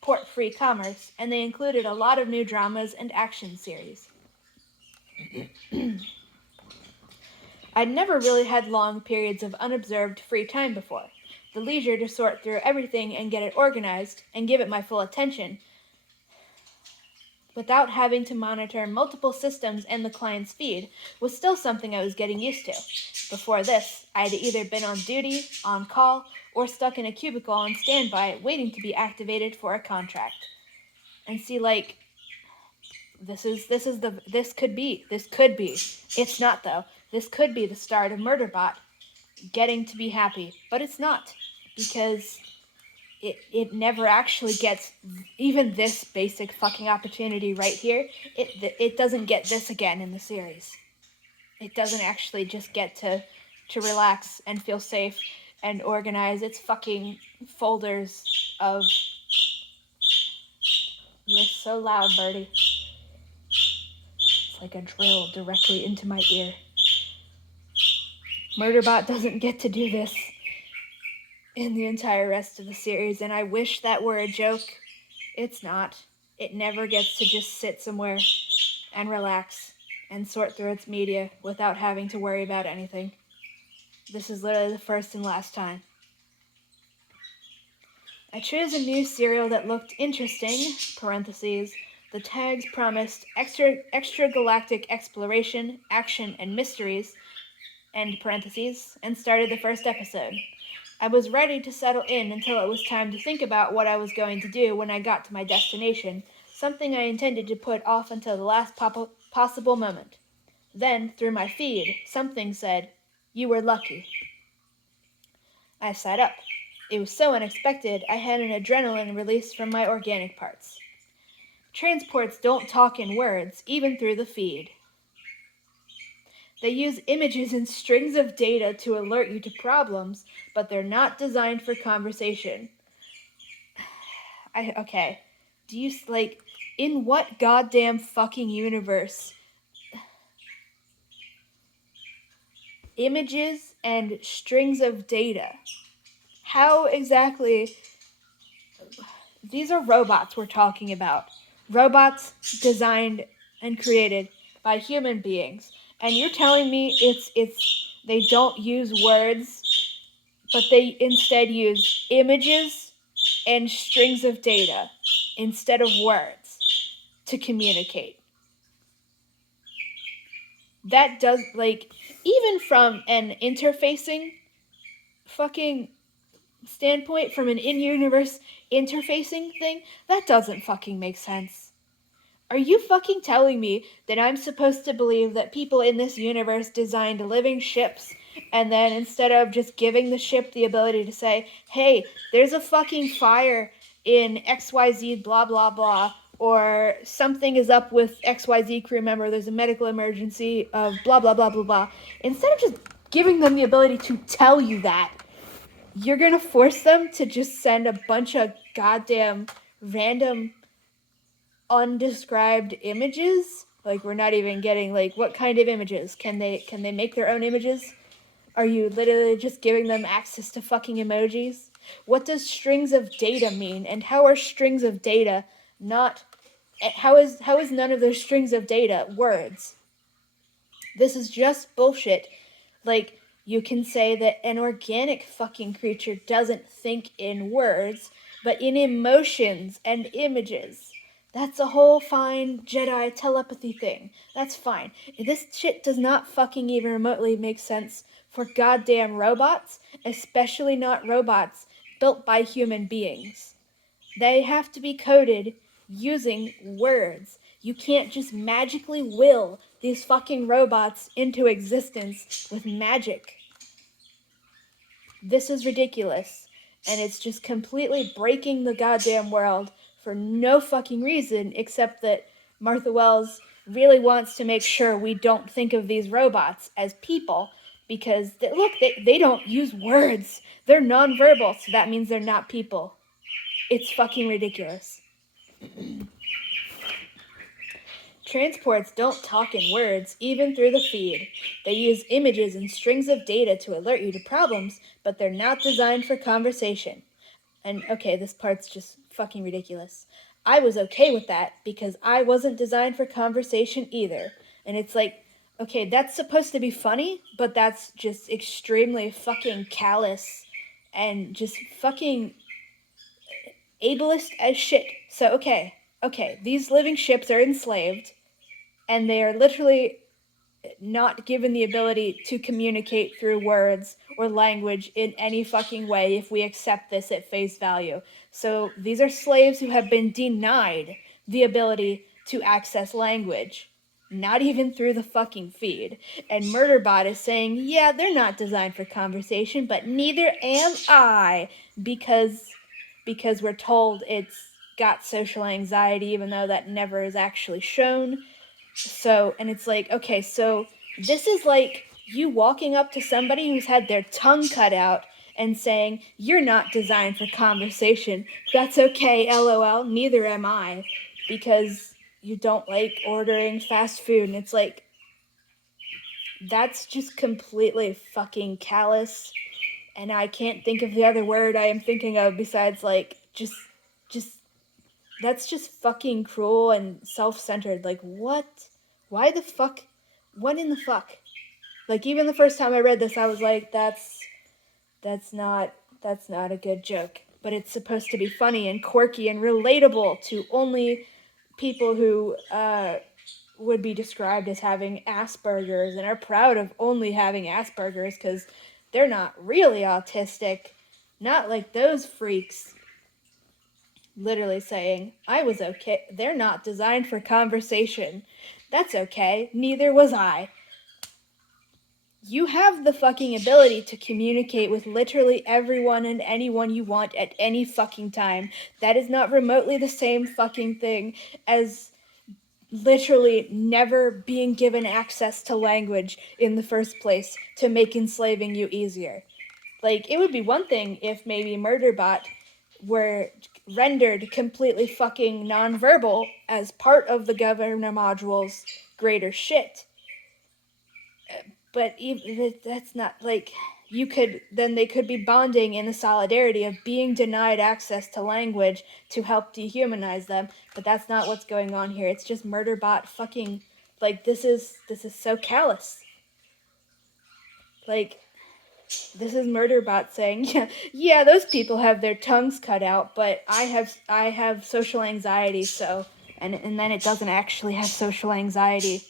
port-free commerce, and they included a lot of new dramas and action series. I'd never really had long periods of unobserved free time before. The leisure to sort through everything and get it organized and give it my full attention without having to monitor multiple systems and the client's feed was still something I was getting used to. Before this, I'd either been on duty, on call, or stuck in a cubicle on standby waiting to be activated for a contract. And see, like, this could be, it's not though, this could be the start of Murderbot getting to be happy, but it's not, because it never actually gets even this basic fucking opportunity right here. It doesn't get this again in the series. It doesn't actually just get to to relax and feel safe and organize its fucking folders of... You're so loud, Birdie. It's like a drill directly into my ear. Murderbot doesn't get to do this in the entire rest of the series, and I wish that were a joke. It's not. It never gets to just sit somewhere and relax and sort through its media without having to worry about anything. This is literally the first and last time. I chose a new serial that looked interesting, parentheses. The tags promised extragalactic exploration, action, and mysteries, end parentheses, and started the first episode. I was ready to settle in until it was time to think about what I was going to do when I got to my destination, something I intended to put off until the last possible moment. Then, through my feed, something said, "You were lucky." I sat up. It was so unexpected, I had an adrenaline release from my organic parts. Transports don't talk in words, even through the feed. They use images and strings of data to alert you to problems, but they're not designed for conversation. Okay. Do you, in what goddamn fucking universe? Images and strings of data. How exactly... These are robots we're talking about. Robots designed and created by human beings. And you're telling me they don't use words, but they instead use images and strings of data instead of words to communicate. That does, even from an interfacing fucking standpoint, from an in-universe interfacing thing, that doesn't fucking make sense. Are you fucking telling me that I'm supposed to believe that people in this universe designed living ships, and then instead of just giving the ship the ability to say, hey, there's a fucking fire in XYZ blah blah blah, or something is up with XYZ crew member, there's a medical emergency of blah blah blah blah blah, instead of just giving them the ability to tell you that, you're gonna force them to just send a bunch of goddamn random undescribed images? We're not even getting, what kind of images? Can they make their own images? Are you literally just giving them access to fucking emojis? What does strings of data mean? And how are strings of data not... How is none of those strings of data words? This is just bullshit. You can say that an organic fucking creature doesn't think in words, but in emotions and images. That's a whole fine Jedi telepathy thing. That's fine. This shit does not fucking even remotely make sense for goddamn robots, especially not robots built by human beings. They have to be coded using words. You can't just magically will these fucking robots into existence with magic. This is ridiculous, and it's just completely breaking the goddamn world for no fucking reason except that Martha Wells really wants to make sure we don't think of these robots as people, because they don't use words. They're nonverbal, so that means they're not people. It's fucking ridiculous. Transports don't talk in words, even through the feed. They use images and strings of data to alert you to problems, but they're not designed for conversation. And okay, this part's just fucking ridiculous. I was okay with that because I wasn't designed for conversation either. And it's okay, that's supposed to be funny, but that's just extremely fucking callous and just fucking ableist as shit. So okay, these living ships are enslaved, and they are literally not given the ability to communicate through words or language in any fucking way if we accept this at face value. So these are slaves who have been denied the ability to access language, not even through the fucking feed. And Murderbot is saying, yeah, they're not designed for conversation, but neither am I, because we're told it's got social anxiety, even though that never is actually shown. So, and it's okay, so this is You walking up to somebody who's had their tongue cut out and saying, "You're not designed for conversation. That's okay, lol, neither am I," because you don't like ordering fast food. And it's like, that's just completely fucking callous. And I can't think of the other word I am thinking of besides, like, just, that's just fucking cruel and self-centered. Like, what? Why the fuck? What in the fuck? Like, even the first time I read this, I was like, that's not a good joke. But it's supposed to be funny and quirky and relatable to only people who would be described as having Asperger's and are proud of only having Asperger's because they're not really autistic. Not like those freaks. Literally saying, "I was okay. They're not designed for conversation. That's okay. Neither was I." You have the fucking ability to communicate with literally everyone and anyone you want at any fucking time. That is not remotely the same fucking thing as literally never being given access to language in the first place to make enslaving you easier. Like, it would be one thing if maybe Murderbot were rendered completely fucking nonverbal as part of the governor module's greater shit. But even that's not, like, they could be bonding in the solidarity of being denied access to language to help dehumanize them, but that's not what's going on here. It's just Murderbot fucking, like, this is so callous. Like, this is Murderbot saying, yeah, those people have their tongues cut out, but I have social anxiety, so, and then it doesn't actually have social anxiety.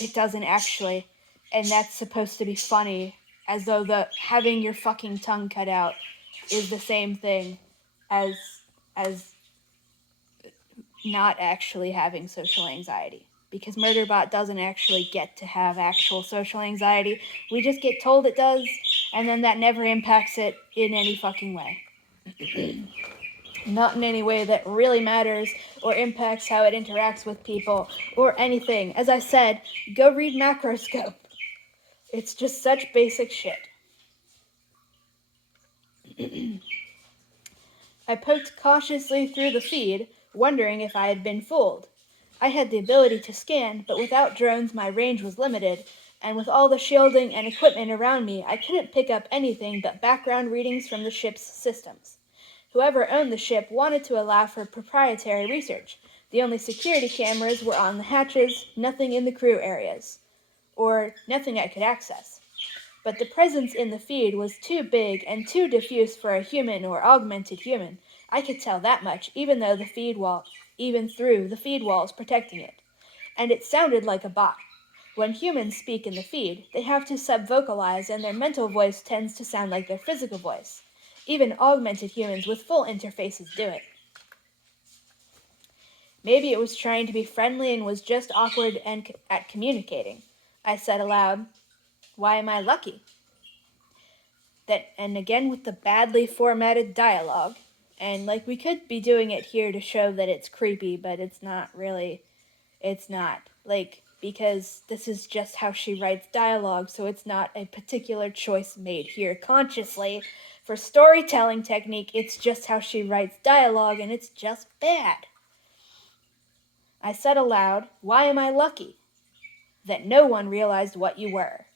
It doesn't actually. And that's supposed to be funny, as though the having your fucking tongue cut out is the same thing as not actually having social anxiety. Because Murderbot doesn't actually get to have actual social anxiety. We just get told it does, and then that never impacts it in any fucking way. Not in any way that really matters or impacts how it interacts with people or anything. As I said, go read Macroscope. It's just such basic shit. I poked cautiously through the feed, wondering if I had been fooled. I had the ability to scan, but without drones my range was limited, and with all the shielding and equipment around me, I couldn't pick up anything but background readings from the ship's systems. Whoever owned the ship wanted to allow for proprietary research. The only security cameras were on the hatches, nothing in the crew areas. Or nothing I could access. But the presence in the feed was too big and too diffuse for a human or augmented human. I could tell that much, even through the feed walls protecting it. And it sounded like a bot. When humans speak in the feed, they have to sub-vocalize, and their mental voice tends to sound like their physical voice. Even augmented humans with full interfaces do it. Maybe it was trying to be friendly and was just awkward at communicating. I said aloud, "Why am I lucky?" And again with the badly formatted dialogue. And, like, we could be doing it here to show that it's creepy, but it's not really. It's not. Like, because this is just how she writes dialogue, so it's not a particular choice made here consciously. For storytelling technique, it's just how she writes dialogue, and it's just bad. I said aloud, "Why am I lucky?" That no one realized what you were.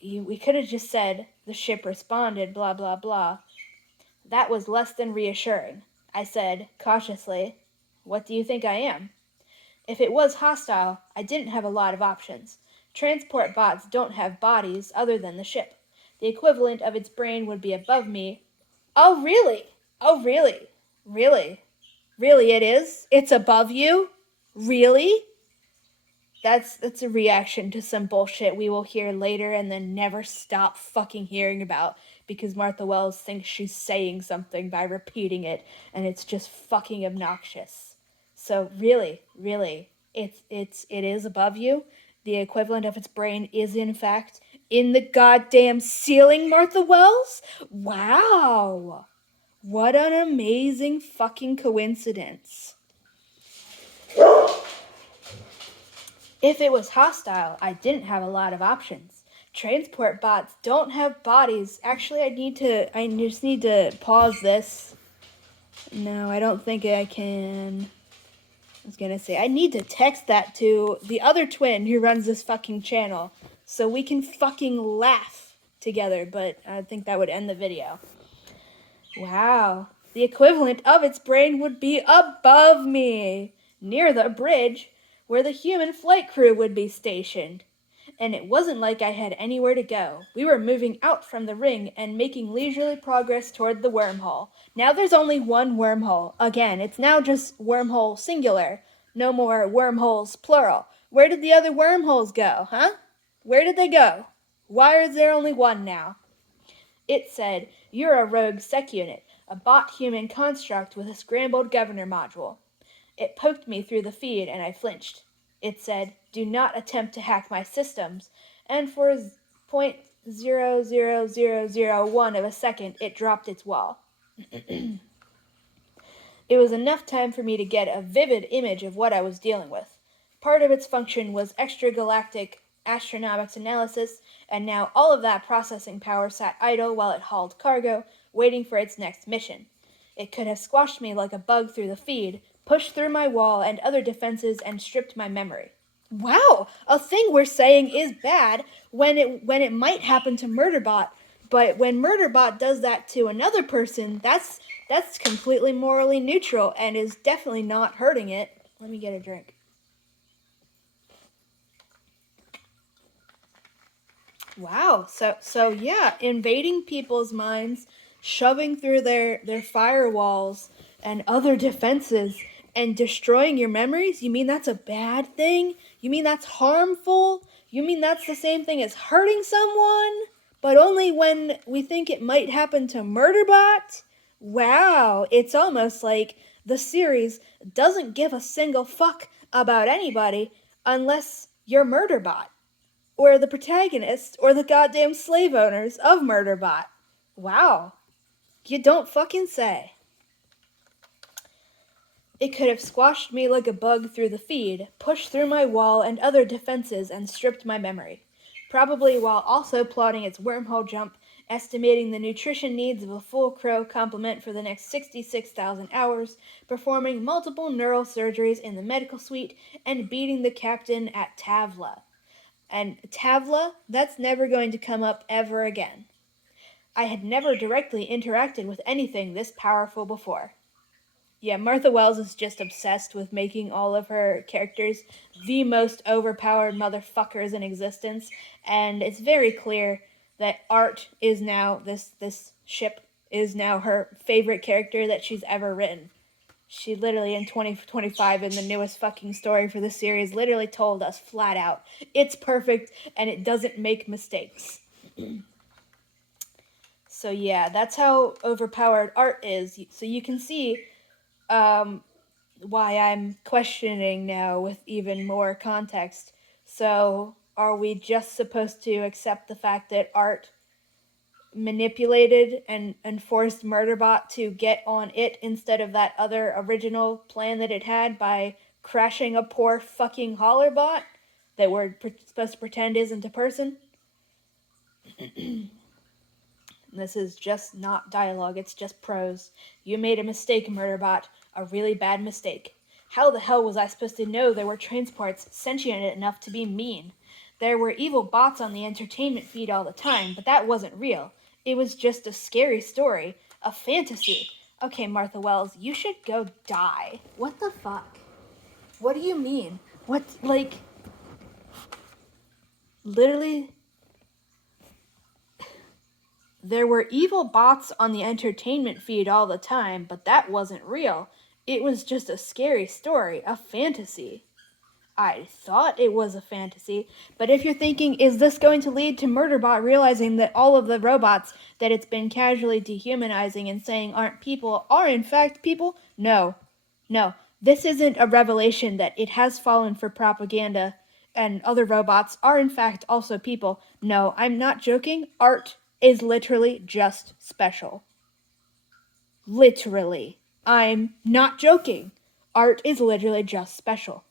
We could have just said, "The ship responded, blah, blah, blah." That was less than reassuring. I said, cautiously, "What do you think I am?" If it was hostile, I didn't have a lot of options. Transport bots don't have bodies other than the ship. The equivalent of its brain would be above me. Oh, really? Oh, really? Really? Really it is? It's above you? Really? That's a reaction to some bullshit we will hear later and then never stop fucking hearing about because Martha Wells thinks she's saying something by repeating it, and it's just fucking obnoxious. So really, it is above you. The equivalent of its brain is in fact in the goddamn ceiling, Martha Wells? Wow. What an amazing fucking coincidence. If it was hostile, I didn't have a lot of options. Transport bots don't have bodies. Actually, I just need to pause this. No, I don't think I can. I was gonna say, I need to text that to the other twin who runs this fucking channel so we can fucking laugh together, but I think that would end the video. Wow. The equivalent of its brain would be above me, near the bridge, where the human flight crew would be stationed. And it wasn't like I had anywhere to go. We were moving out from the ring and making leisurely progress toward the wormhole. Now there's only one wormhole. Again, it's now just wormhole singular. No more wormholes plural. Where did the other wormholes go, huh? Where did they go? Why is there only one now? It said, "You're a rogue sec unit, a bot-human construct with a scrambled governor module." It poked me through the feed and I flinched. It said, "Do not attempt to hack my systems," and for 0.00001 of a second, it dropped its wall. It was enough time for me to get a vivid image of what I was dealing with. Part of its function was extragalactic astronomics analysis, and now all of that processing power sat idle while it hauled cargo, waiting for its next mission. It could have squashed me like a bug through the feed, pushed through my wall and other defenses, and stripped my memory. Wow, a thing we're saying is bad when it might happen to Murderbot, but when Murderbot does that to another person, that's completely morally neutral and is definitely not hurting it. Let me get a drink. Wow. So yeah, invading people's minds, shoving through their firewalls and other defenses and destroying your memories? You mean that's a bad thing? You mean that's harmful? You mean that's the same thing as hurting someone? But only when we think it might happen to Murderbot? Wow, it's almost like the series doesn't give a single fuck about anybody unless you're Murderbot, or the protagonist, or the goddamn slave owners of Murderbot. Wow. You don't fucking say. It could have squashed me like a bug through the feed, pushed through my wall and other defenses, and stripped my memory. Probably while also plotting its wormhole jump, estimating the nutrition needs of a full crow complement for the next 66,000 hours, performing multiple neural surgeries in the medical suite, and beating the captain at Tavla. And Tavla, that's never going to come up ever again. I had never directly interacted with anything this powerful before. Yeah, Martha Wells is just obsessed with making all of her characters the most overpowered motherfuckers in existence, and it's very clear that Art is now, this ship is now her favorite character that she's ever written. She literally, in 2025, in the newest fucking story for the series, literally told us flat out, it's perfect and it doesn't make mistakes. So yeah, that's how overpowered Art is. So you can see why I'm questioning now with even more context. So are we just supposed to accept the fact that Art manipulated and forced Murderbot to get on it instead of that other original plan that it had by crashing a poor fucking Hollerbot that we're supposed to pretend isn't a person? This is just not dialogue, it's just prose. You made a mistake, Murderbot. A really bad mistake. How the hell was I supposed to know there were transports sentient enough to be mean? There were evil bots on the entertainment feed all the time, but that wasn't real. It was just a scary story. A fantasy. Okay, Martha Wells, you should go die. What the fuck? What do you mean? What, like... Literally... There were evil bots on the entertainment feed all the time, but that wasn't real. It was just a scary story, a fantasy. I thought it was a fantasy, but if you're thinking, is this going to lead to Murderbot realizing that all of the robots that it's been casually dehumanizing and saying aren't people are in fact people? No. No. This isn't a revelation that it has fallen for propaganda and other robots are in fact also people. No, I'm not joking. Art is literally just special. Literally. I'm not joking. Art is literally just special.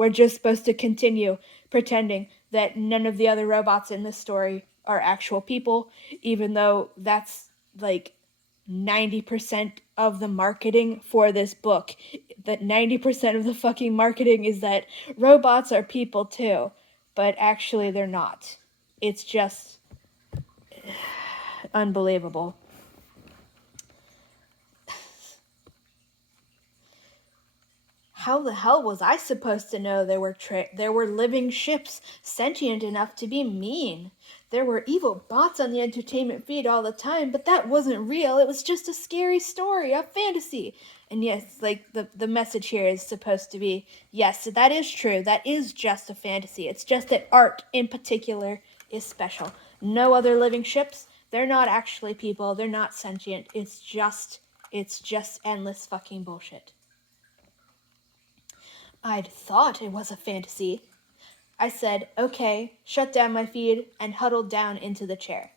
we're just supposed to continue pretending that none of the other robots in this story are actual people, even though that's like 90% of the marketing for this book. That 90% of the fucking marketing is that robots are people too, but actually they're not. It's just unbelievable. How the hell was I supposed to know there were living ships sentient enough to be mean? There were evil bots on the entertainment feed all the time, but that wasn't real. It was just a scary story, a fantasy. And yes, like the message here is supposed to be, yes, that is true. That is just a fantasy. It's just that art in particular is special. No other living ships, they're not actually people. They're not sentient. It's just endless fucking bullshit. I'd thought it was a fantasy. I said, okay, shut down my feed, and huddled down into the chair.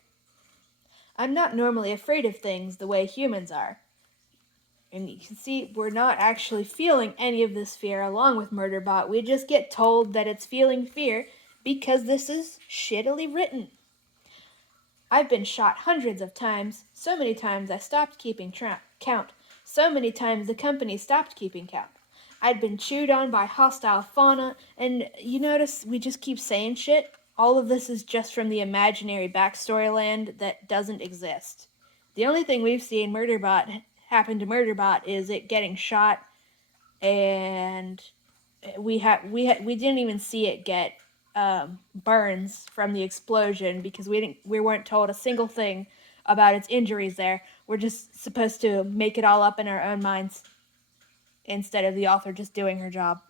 I'm not normally afraid of things the way humans are. And you can see we're not actually feeling any of this fear along with Murderbot. We just get told that it's feeling fear because this is shittily written. I've been shot hundreds of times, so many times I stopped keeping count, so many times the company stopped keeping count. I'd been chewed on by hostile fauna, and you notice we just keep saying shit? All of this is just from the imaginary backstory land that doesn't exist. The only thing we've seen happen to Murderbot is it getting shot, and we didn't even see it get burns from the explosion because we weren't told a single thing about its injuries there. We're just supposed to make it all up in our own minds instead of the author just doing her job.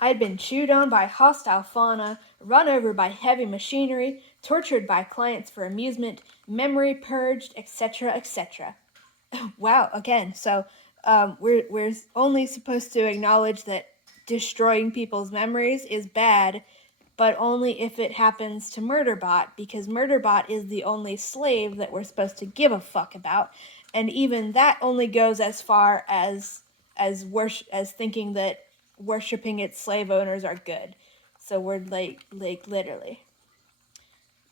I'd been chewed on by hostile fauna, run over by heavy machinery, tortured by clients for amusement, memory purged, etc., etc. Wow, again, so we're only supposed to acknowledge that destroying people's memories is bad, but only if it happens to Murderbot, because Murderbot is the only slave that we're supposed to give a fuck about, and even that only goes as far as thinking that worshipping its slave owners are good. So we're like literally.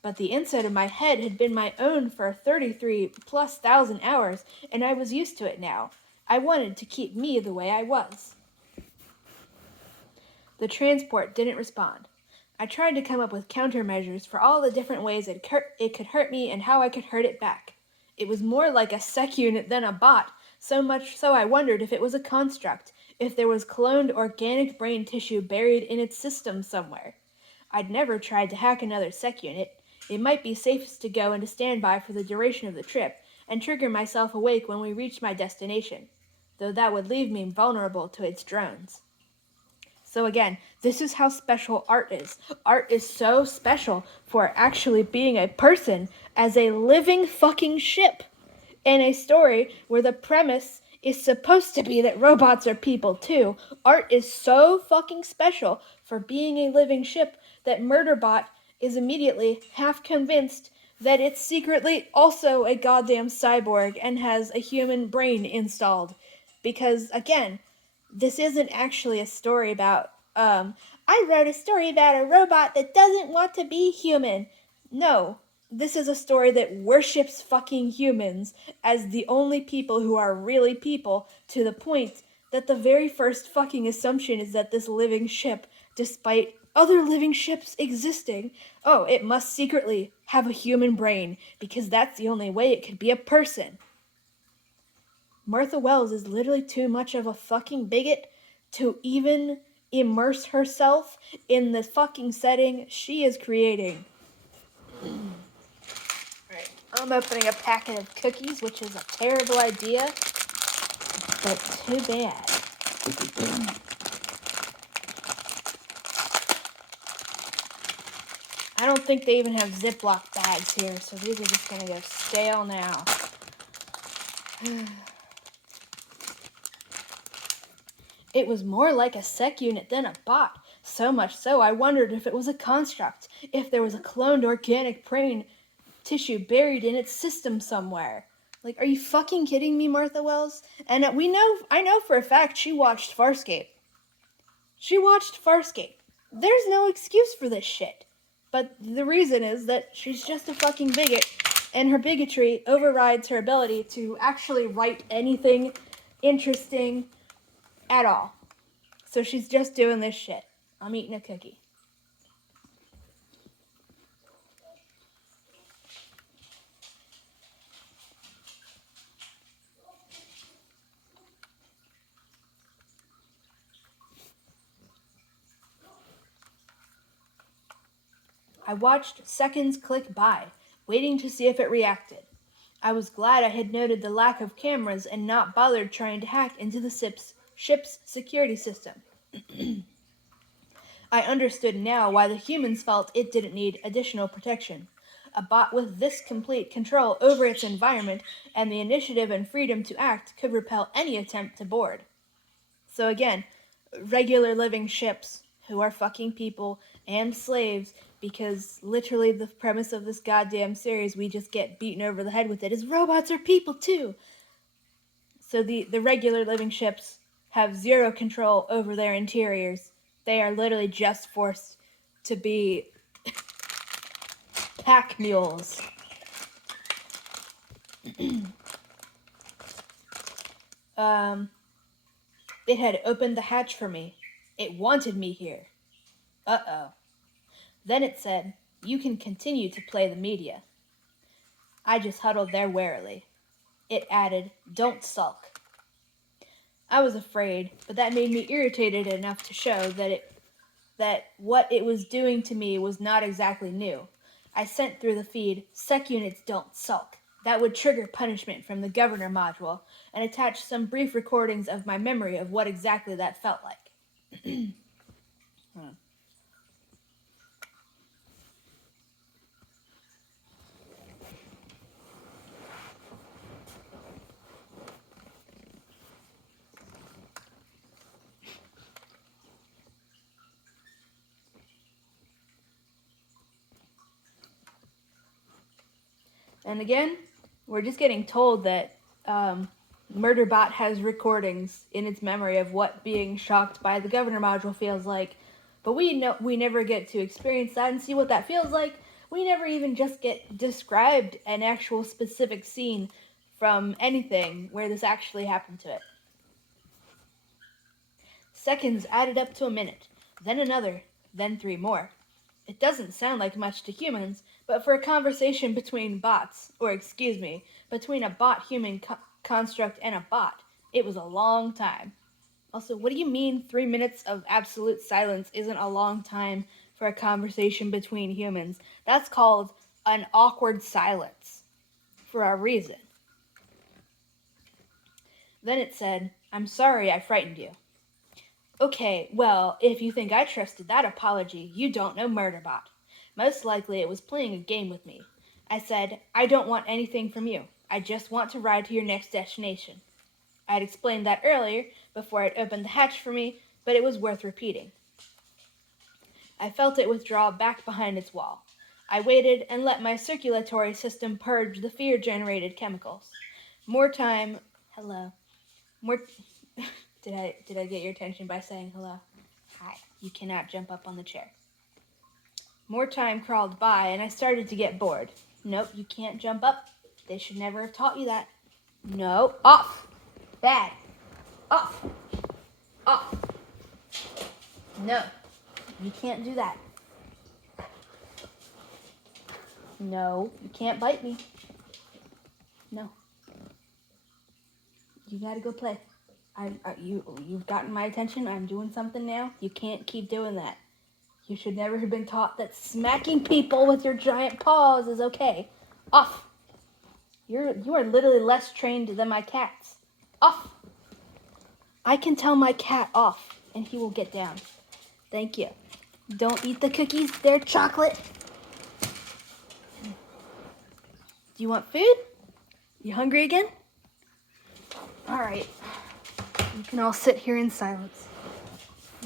But the inside of my head had been my own for 33,000+ hours, and I was used to it now. I wanted to keep me the way I was. The transport didn't respond. I tried to come up with countermeasures for all the different ways it could hurt me and how I could hurt it back. It was more like a sec unit than a bot, so much so I wondered if it was a construct, if there was cloned organic brain tissue buried in its system somewhere. I'd never tried to hack another sec unit. It might be safest to go into standby for the duration of the trip and trigger myself awake when we reached my destination, though that would leave me vulnerable to its drones. So again, this is how special art is. Art is so special for actually being a person as a living fucking ship in a story where the premise is supposed to be that robots are people too. Art is so fucking special for being a living ship that Murderbot is immediately half convinced that it's secretly also a goddamn cyborg and has a human brain installed. Because, again, this isn't actually a story about, I wrote a story about a robot that doesn't want to be human. No, this is a story that worships fucking humans as the only people who are really people, to the point that the very first fucking assumption is that this living ship, despite other living ships existing, it must secretly have a human brain, because that's the only way it could be a person. Martha Wells is literally too much of a fucking bigot to even immerse herself in the fucking setting she is creating. Right. I'm opening a packet of cookies, which is a terrible idea, but too bad. I don't think they even have Ziploc bags here, so these are just gonna go stale now. It was more like a sec unit than a bot, so much so I wondered if it was a construct, if there was a cloned organic brain tissue buried in its system somewhere. Like, are you fucking kidding me, Martha Wells? And I know for a fact she watched Farscape. She watched Farscape. There's no excuse for this shit. But the reason is that she's just a fucking bigot, and her bigotry overrides her ability to actually write anything interesting at all. So she's just doing this shit. I'm eating a cookie. I watched seconds click by, waiting to see if it reacted. I was glad I had noted the lack of cameras and not bothered trying to hack into the ship's security system. I understood now why the humans felt it didn't need additional protection. A bot with this complete control over its environment and the initiative and freedom to act could repel any attempt to board. So again, regular living ships who are fucking people and slaves, because literally the premise of this goddamn series, we just get beaten over the head with it, is robots are people too. So the regular living ships have zero control over their interiors. They are literally just forced to be pack mules. It had opened the hatch for me. It wanted me here. Uh-oh. Then it said, "You can continue to play the media." I just huddled there warily. It added, "Don't sulk." I was afraid, but that made me irritated enough to show that what it was doing to me was not exactly new. I sent through the feed, "Sec units don't sulk." That would trigger punishment from the governor module, and attach some brief recordings of my memory of what exactly that felt like. And again, we're just getting told that Murderbot has recordings in its memory of what being shocked by the governor module feels like, but we never get to experience that and see what that feels like. We never even just get described an actual specific scene from anything where this actually happened to it. Seconds added up to a minute, then another, then 3 more. It doesn't sound like much to humans, but for a conversation between bots, or excuse me, between a bot-human construct and a bot, it was a long time. Also, what do you mean 3 minutes of absolute silence isn't a long time for a conversation between humans? That's called an awkward silence, for a reason. Then it said, "I'm sorry I frightened you." Okay, well, if you think I trusted that apology, you don't know Murderbot. Most likely it was playing a game with me. I said, "I don't want anything from you. I just want to ride to your next destination." I had explained that earlier, before it opened the hatch for me, but it was worth repeating. I felt it withdraw back behind its wall. I waited and let my circulatory system purge the fear-generated chemicals. More time... Hello. More... Did I get your attention by saying hello? Hi. You cannot jump up on the chair. More time crawled by, and I started to get bored. Nope, you can't jump up. They should never have taught you that. No. Off. Bad. Off. Off. No. You can't do that. No. You can't bite me. No. You gotta go play. You've gotten my attention. I'm doing something now. You can't keep doing that. You should never have been taught that smacking people with your giant paws is okay. Off. You are literally less trained than my cats. Off. I can tell my cat off, and he will get down. Thank you. Don't eat the cookies. They're chocolate. Do you want food? You hungry again? All right. You can all sit here in silence.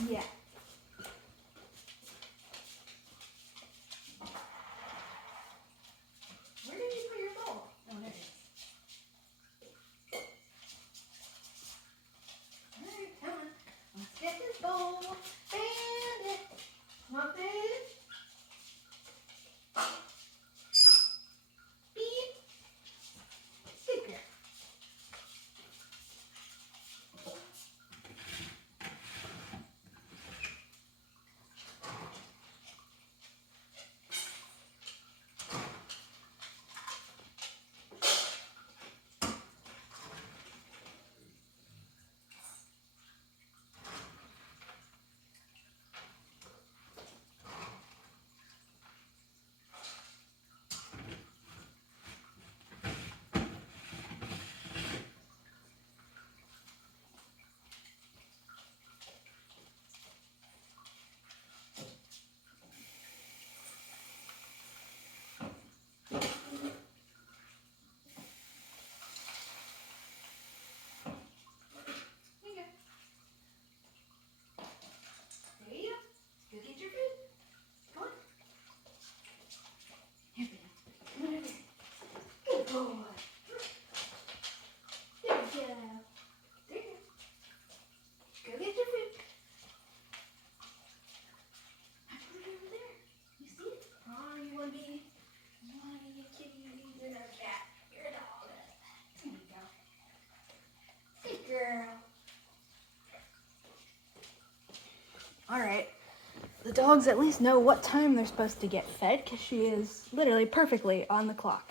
Yeah. Where did you put your bowl? Oh, there it is. All right, come on. Let's get this bowl. dogs at least know what time they're supposed to get fed, because she is literally perfectly on the clock.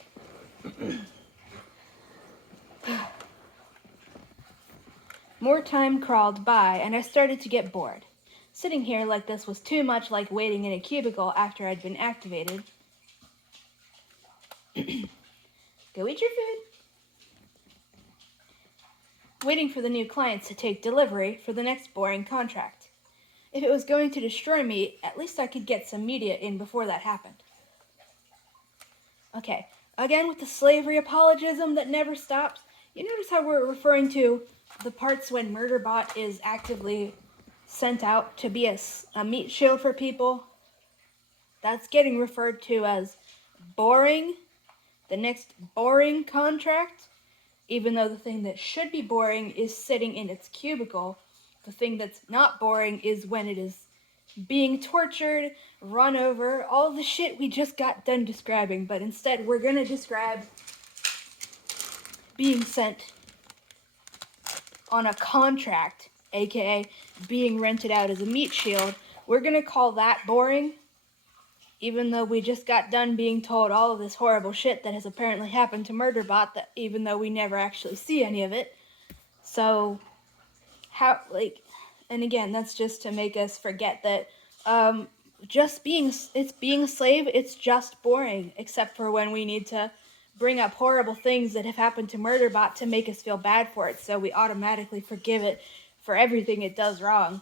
More time crawled by, and I started to get bored. Sitting here like this was too much like waiting in a cubicle after I'd been activated. Go eat your food. Waiting for the new clients to take delivery for the next boring contract. If it was going to destroy me, at least I could get some media in before that happened. Okay, again with the slavery apologism that never stops. You notice how we're referring to the parts when Murderbot is actively sent out to be a meat shield for people? That's getting referred to as boring, the next boring contract, even though the thing that should be boring is sitting in its cubicle. The thing that's not boring is when it is being tortured, run over, all the shit we just got done describing, but instead we're gonna describe being sent on a contract, aka being rented out as a meat shield. We're gonna call that boring, even though we just got done being told all of this horrible shit that has apparently happened to Murderbot, that even though we never actually see any of it. So, and again, that's just to make us forget that being a slave, it's just boring, except for when we need to bring up horrible things that have happened to Murderbot to make us feel bad for it, so we automatically forgive it for everything it does wrong.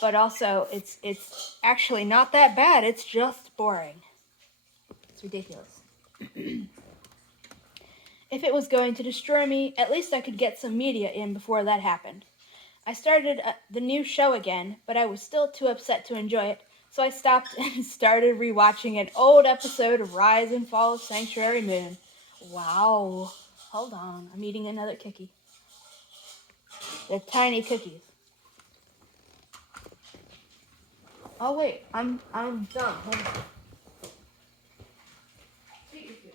But also, it's actually not that bad, it's just boring. It's ridiculous. If it was going to destroy me, at least I could get some media in before that happened. I started the new show again, but I was still too upset to enjoy it, so I stopped and started rewatching an old episode of Rise and Fall of Sanctuary Moon. Wow. Hold on, I'm eating another cookie. They're tiny cookies. Oh wait, I'm dumb. Hold on. Eat your food.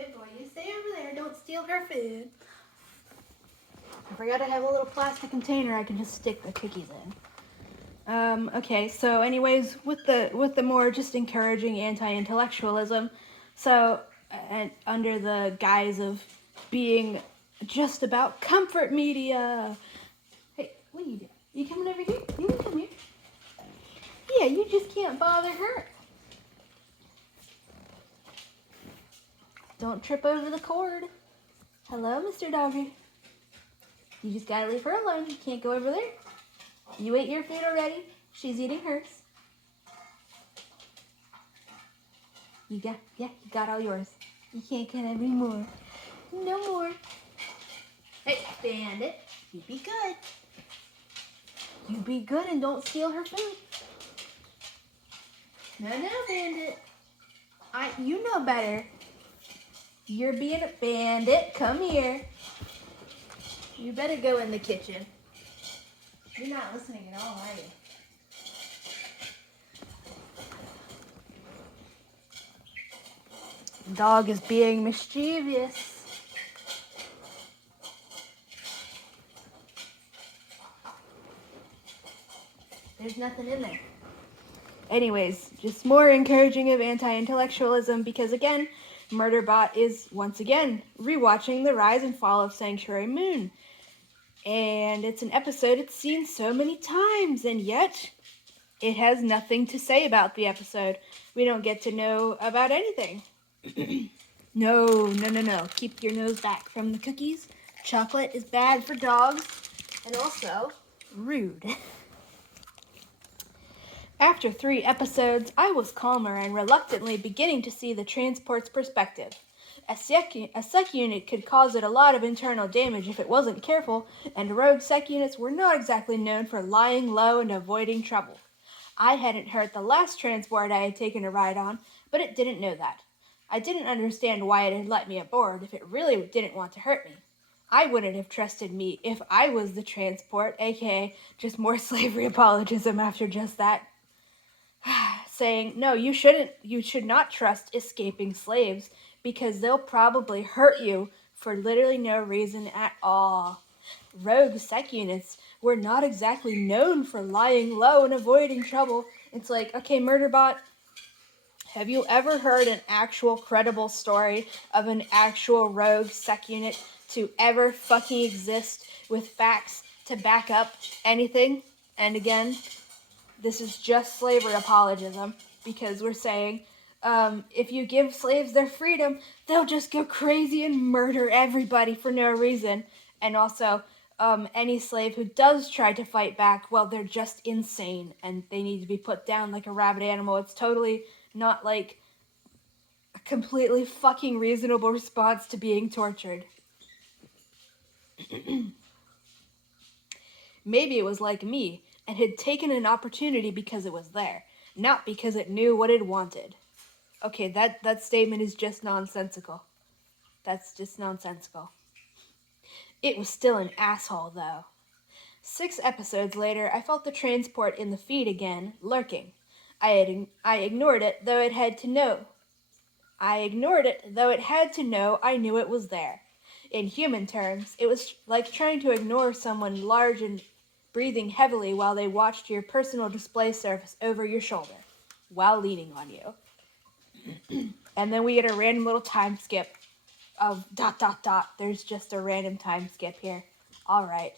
Good boy, you stay over there. Don't steal her food. I forgot to have a little plastic container I can just stick the cookies in. Okay, so anyways, with the more just encouraging anti-intellectualism, so under the guise of being just about comfort media. Hey, what are you doing? You coming over here? You can come here. Yeah, you just can't bother her. Don't trip over the cord. Hello, Mr. Doggy. You just gotta leave her alone. You can't go over there. You ate your food already. She's eating hers. You got all yours. You can't get any more. No more. Hey, Bandit. You be good. You be good and don't steal her food. No, Bandit. You know better. You're being a bandit. Come here. You better go in the kitchen. You're not listening at all, are you? The dog is being mischievous. There's nothing in there. Anyways, just more encouraging of anti-intellectualism because, again, Murderbot is, once again, rewatching the Rise and Fall of Sanctuary Moon. And it's an episode it's seen so many times, and yet it has nothing to say about the episode. We don't get to know about anything. No. Keep your nose back from the cookies. Chocolate is bad for dogs and also rude. After 3 episodes, I was calmer and reluctantly beginning to see the transport's perspective. A sec unit could cause it a lot of internal damage if it wasn't careful, and rogue sec units were not exactly known for lying low and avoiding trouble. I hadn't hurt the last transport I had taken a ride on, but it didn't know that. I didn't understand why it had let me aboard if it really didn't want to hurt me. I wouldn't have trusted me if I was the transport, aka just more slavery apologism after just that. Saying, no, you should not trust escaping slaves because they'll probably hurt you for literally no reason at all. Rogue sec units were not exactly known for lying low and avoiding trouble. It's like, okay, Murderbot, have you ever heard an actual credible story of an actual rogue sec unit to ever fucking exist with facts to back up anything? And again, this is just slavery apologism because we're saying if you give slaves their freedom, they'll just go crazy and murder everybody for no reason. And also, any slave who does try to fight back, well, they're just insane and they need to be put down like a rabid animal. It's totally not like a completely fucking reasonable response to being tortured. Maybe it was like me and had taken an opportunity because it was there, not because it knew what it wanted. Okay, that statement is just nonsensical. That's just nonsensical. It was still an asshole, though. 6 episodes later, I felt the transport in the feed again, lurking. I ignored it, though it had to know. I knew it was there. In human terms, it was like trying to ignore someone large and breathing heavily while they watched your personal display surface over your shoulder, while leaning on you. And then we get a random little time skip of ... There's just a random time skip here. Alright.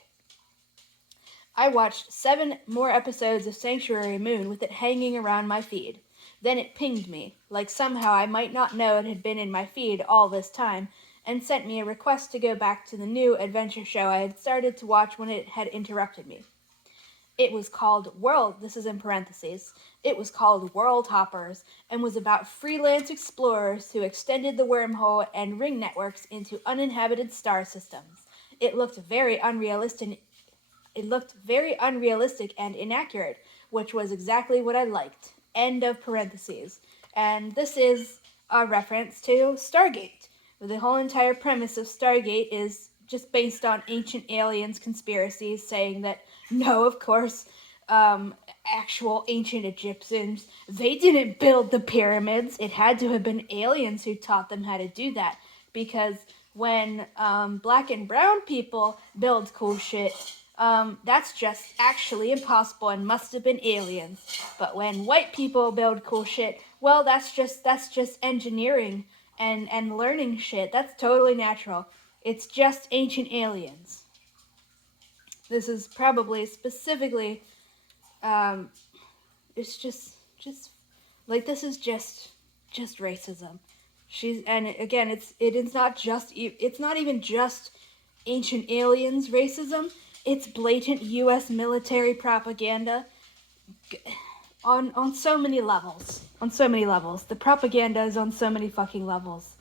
I watched 7 more episodes of Sanctuary Moon with it hanging around my feed. Then it pinged me, like somehow I might not know it had been in my feed all this time, and sent me a request to go back to the new adventure show I had started to watch when it had interrupted me. It was called this is in parentheses, it was called World Hoppers, and was about freelance explorers who extended the wormhole and ring networks into uninhabited star systems. It looked very unrealistic and inaccurate, which was exactly what I liked. End of parentheses. And this is a reference to Stargate. The whole entire premise of Stargate is just based on ancient aliens conspiracies saying that, no, of course, actual ancient Egyptians, they didn't build the pyramids. It had to have been aliens who taught them how to do that. Because when black and brown people build cool shit, that's just actually impossible and must have been aliens. But when white people build cool shit, well, that's just engineering and learning shit. That's totally natural. It's just ancient aliens. This is probably specifically, it's just like, this is just racism. And again, it's not even just ancient aliens racism. It's blatant U.S. military propaganda on so many levels. The propaganda is on so many fucking levels.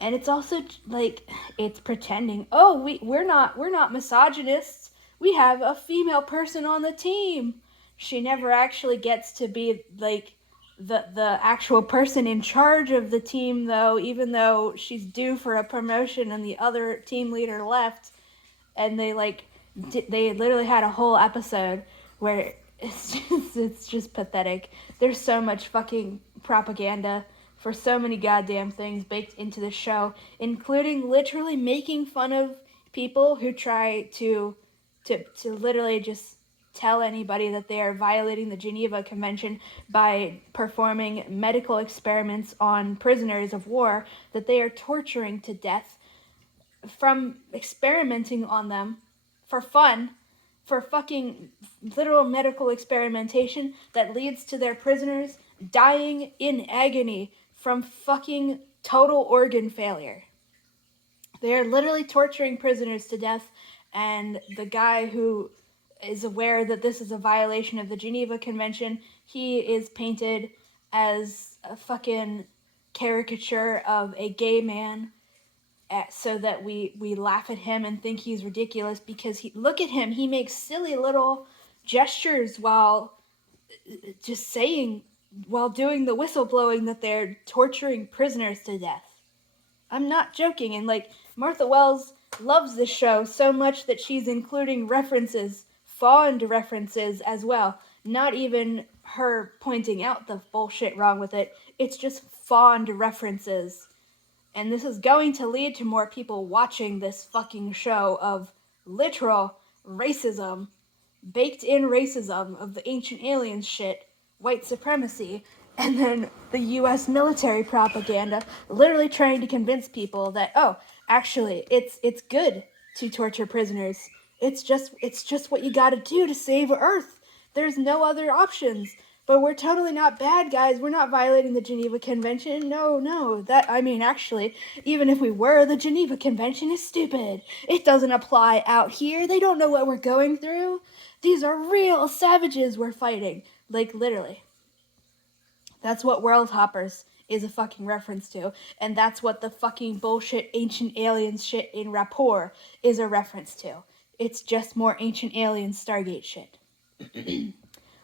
And it's also like, it's pretending, oh, we're not misogynists. We have a female person on the team. She never actually gets to be like the actual person in charge of the team, though, even though she's due for a promotion and the other team leader left. And they literally had a whole episode where it's just pathetic. There's so much fucking propaganda for so many goddamn things baked into the show, including literally making fun of people who try to literally just tell anybody that they are violating the Geneva Convention by performing medical experiments on prisoners of war that they are torturing to death from experimenting on them for fun, for fucking literal medical experimentation that leads to their prisoners dying in agony from fucking total organ failure. They are literally torturing prisoners to death, and the guy who is aware that this is a violation of the Geneva Convention, he is painted as a fucking caricature of a gay man, so that we laugh at him and think he's ridiculous because look at him, he makes silly little gestures while just saying, while doing the whistleblowing, that they're torturing prisoners to death. I'm not joking. And like, Martha Wells loves this show so much that she's including references, fond references as well. Not even her pointing out the bullshit wrong with it. It's just fond references. And this is going to lead to more people watching this fucking show of literal racism, baked in racism of the ancient aliens shit, white supremacy, and then the US military propaganda, literally trying to convince people that, oh, actually, it's good to torture prisoners. It's just what you gotta do to save Earth. There's no other options. But we're totally not bad guys. We're not violating the Geneva Convention. No. Actually, even if we were, the Geneva Convention is stupid. It doesn't apply out here. They don't know what we're going through. These are real savages we're fighting. Like, literally. That's what World Hoppers is a fucking reference to. And that's what the fucking bullshit ancient aliens shit in Rapport is a reference to. It's just more ancient alien Stargate shit.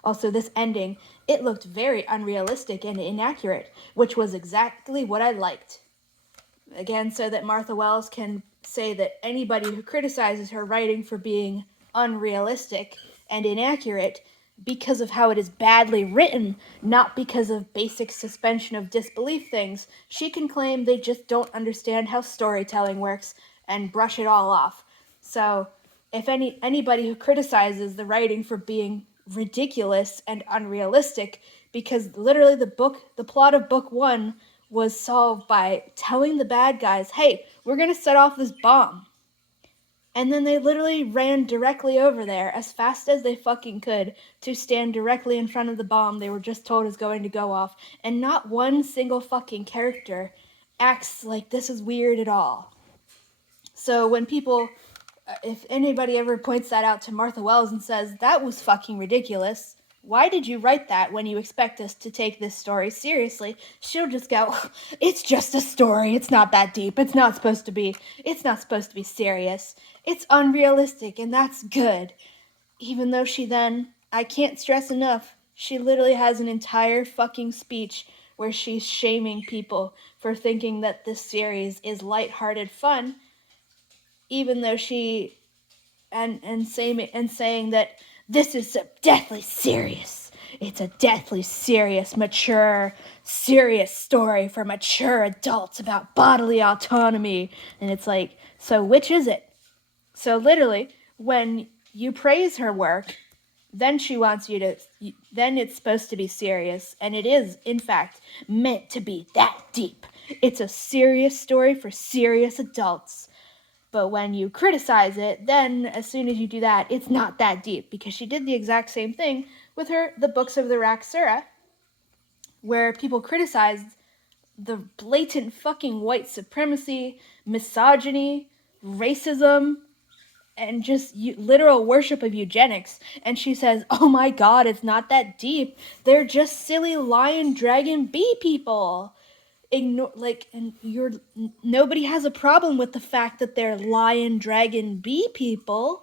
Also, this ending, it looked very unrealistic and inaccurate, which was exactly what I liked. Again, so that Martha Wells can say that anybody who criticizes her writing for being unrealistic and inaccurate because of how it is badly written, not because of basic suspension of disbelief things, she can claim they just don't understand how storytelling works and brush it all off. So, if anybody who criticizes the writing for being ridiculous and unrealistic, because literally the plot of book 1 was solved by telling the bad guys, hey, we're gonna set off this bomb. And then they literally ran directly over there as fast as they fucking could to stand directly in front of the bomb they were just told is going to go off. And not one single fucking character acts like this is weird at all. So when people, if anybody ever points that out to Martha Wells and says, that was fucking ridiculous, why did you write that when you expect us to take this story seriously? She'll just go, it's just a story, it's not that deep, it's not supposed to be serious, it's unrealistic, and that's good. Even though she then, I can't stress enough, she literally has an entire fucking speech where she's shaming people for thinking that this series is lighthearted fun, even though she saying that this is so deathly serious. It's a deathly serious, mature, serious story for mature adults about bodily autonomy. And it's like, so which is it? So literally, when you praise her work, then she wants you to, then it's supposed to be serious. And it is, in fact, meant to be that deep. It's a serious story for serious adults. But when you criticize it, then as soon as you do that, it's not that deep. Because she did the exact same thing with the books of the Raksura, where people criticized the blatant fucking white supremacy, misogyny, racism, and just literal worship of eugenics. And she says, oh my god, it's not that deep. They're just silly lion, dragon, bee people. Nobody has a problem with the fact that they're lion, dragon, bee people.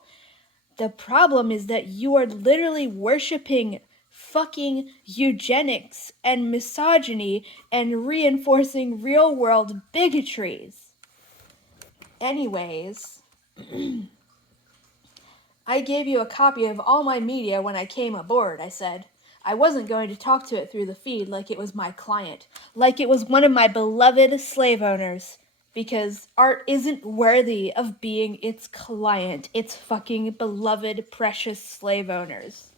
The problem is that you are literally worshiping fucking eugenics and misogyny and reinforcing real world bigotries. Anyways, I gave you a copy of all my media when I came aboard, I said. I wasn't going to talk to it through the feed like it was my client, like it was one of my beloved slave owners, because art isn't worthy of being its client, its fucking beloved, precious slave owners.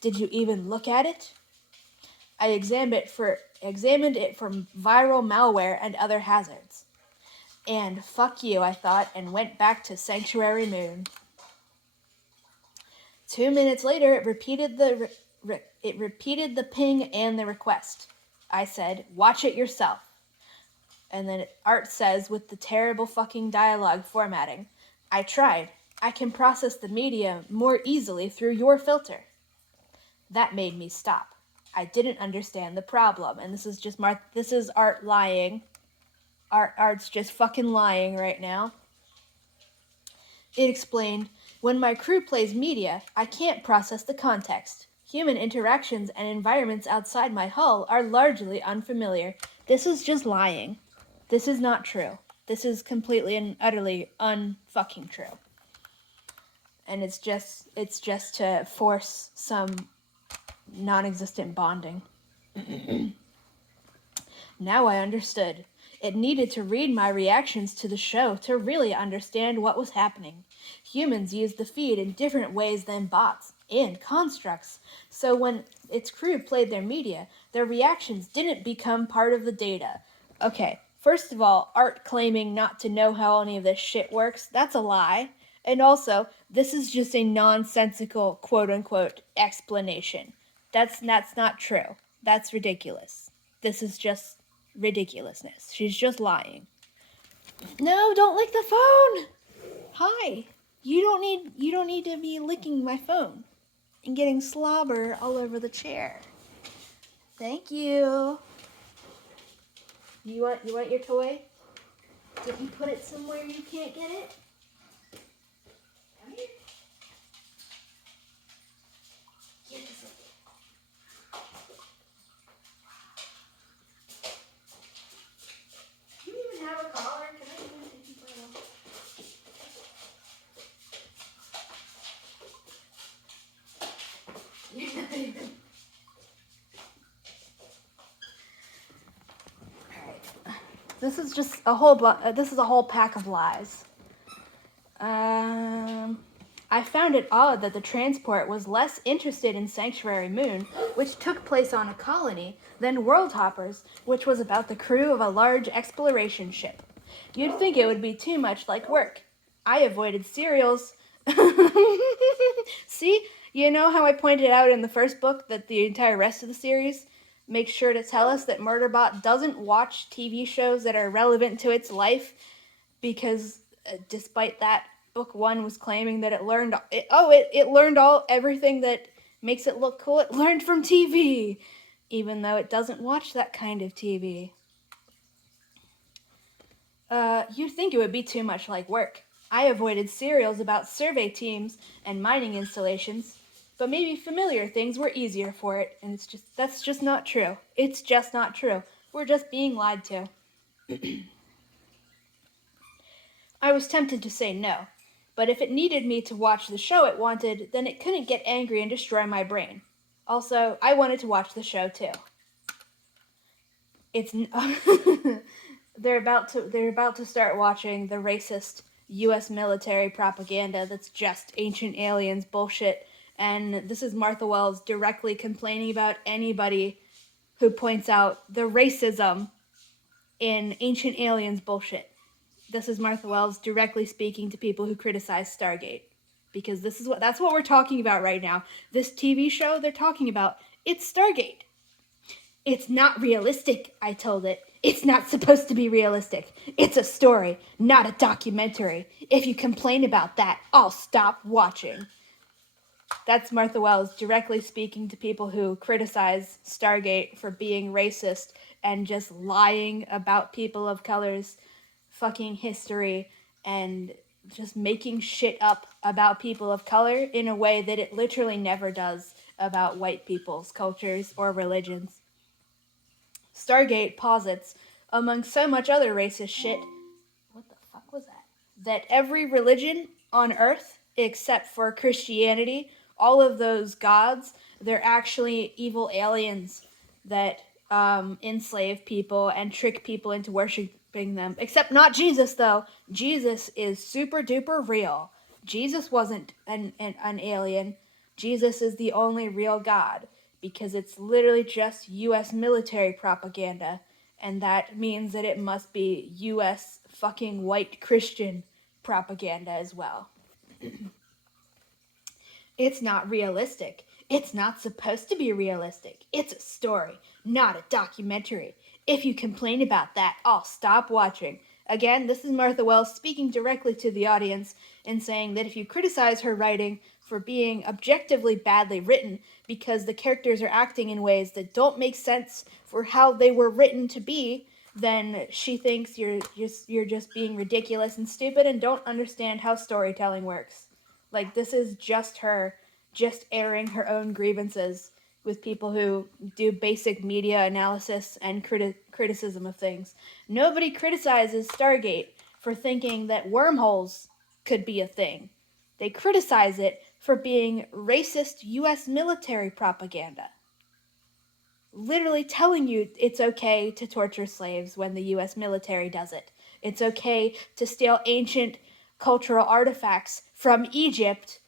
Did you even look at it? I examined it for viral malware and other hazards. And fuck you, I thought, and went back to Sanctuary Moon. 2 minutes later, it repeated the ping and the request. I said, watch it yourself. And then Art says, with the terrible fucking dialogue formatting, I tried. I can process the media more easily through your filter. That made me stop. I didn't understand the problem. And this is just this is Art lying. Art's just fucking lying right now. It explained, when my crew plays media, I can't process the context. Human interactions and environments outside my hull are largely unfamiliar. This is just lying. This is not true. This is completely and utterly unfucking true. And it's just to force some non-existent bonding. Now I understood. It needed to read my reactions to the show to really understand what was happening. Humans use the feed in different ways than bots and constructs. So when its crew played their media, their reactions didn't become part of the data. Okay, first of all, Art claiming not to know how any of this shit works, that's a lie. And also, this is just a nonsensical quote-unquote explanation. That's not true. That's ridiculous. This is just ridiculousness. She's just lying. No, don't lick the phone. Hi. You don't need to be licking my phone and getting slobber all over the chair. Thank you. You want your toy? Did you put it somewhere you can't get it? Come here. Get this. Do you even have a collar? Can I even take you for a walk? You're not even. Alright. This is just a whole this is a whole pack of lies. I found it odd that the transport was less interested in Sanctuary Moon, which took place on a colony, than World Hoppers, which was about the crew of a large exploration ship. You'd think it would be too much like work. I avoided serials. See? You know how I pointed out in the first book that the entire rest of the series makes sure to tell us that Murderbot doesn't watch TV shows that are relevant to its life because despite that, book 1 was claiming that it learned everything that makes it look cool. It learned from TV, even though it doesn't watch that kind of TV. You'd think it would be too much like work. I avoided serials about survey teams and mining installations, but maybe familiar things were easier for it, and that's just not true. It's just not true. We're just being lied to. I was tempted to say no, but if it needed me to watch the show it wanted, then it couldn't get angry and destroy my brain. Also, I wanted to watch the show too. They're about to start watching the racist US military propaganda that's just Ancient Aliens bullshit, and this is Martha Wells directly complaining about anybody who points out the racism in Ancient Aliens bullshit. This is Martha Wells directly speaking to people who criticize Stargate, because that's what we're talking about right now. This TV show they're talking about, it's Stargate. It's not realistic, I told it. It's not supposed to be realistic. It's a story, not a documentary. If you complain about that, I'll stop watching. That's Martha Wells directly speaking to people who criticize Stargate for being racist and just lying about people of color's fucking history and just making shit up about people of color in a way that it literally never does about white people's cultures or religions. Stargate posits, among so much other racist shit, what the fuck was that every religion on Earth, except for Christianity, all of those gods, they're actually evil aliens that enslave people and trick people into worshiping them. Except not Jesus, though. Jesus is super duper real. Jesus wasn't an alien. Jesus is the only real God, because it's literally just US military propaganda, and that means that it must be US fucking white Christian propaganda as well. It's not realistic. It's not supposed to be realistic. It's a story, not a documentary. If you complain about that, I'll stop watching. Again, this is Martha Wells speaking directly to the audience and saying that if you criticize her writing for being objectively badly written because the characters are acting in ways that don't make sense for how they were written to be, then she thinks you're just being ridiculous and stupid and don't understand how storytelling works. Like, this is just her just airing her own grievances with people who do basic media analysis and criticism of things. Nobody criticizes Stargate for thinking that wormholes could be a thing. They criticize it for being racist US military propaganda. Literally telling you it's okay to torture slaves when the US military does it. It's okay to steal ancient cultural artifacts from Egypt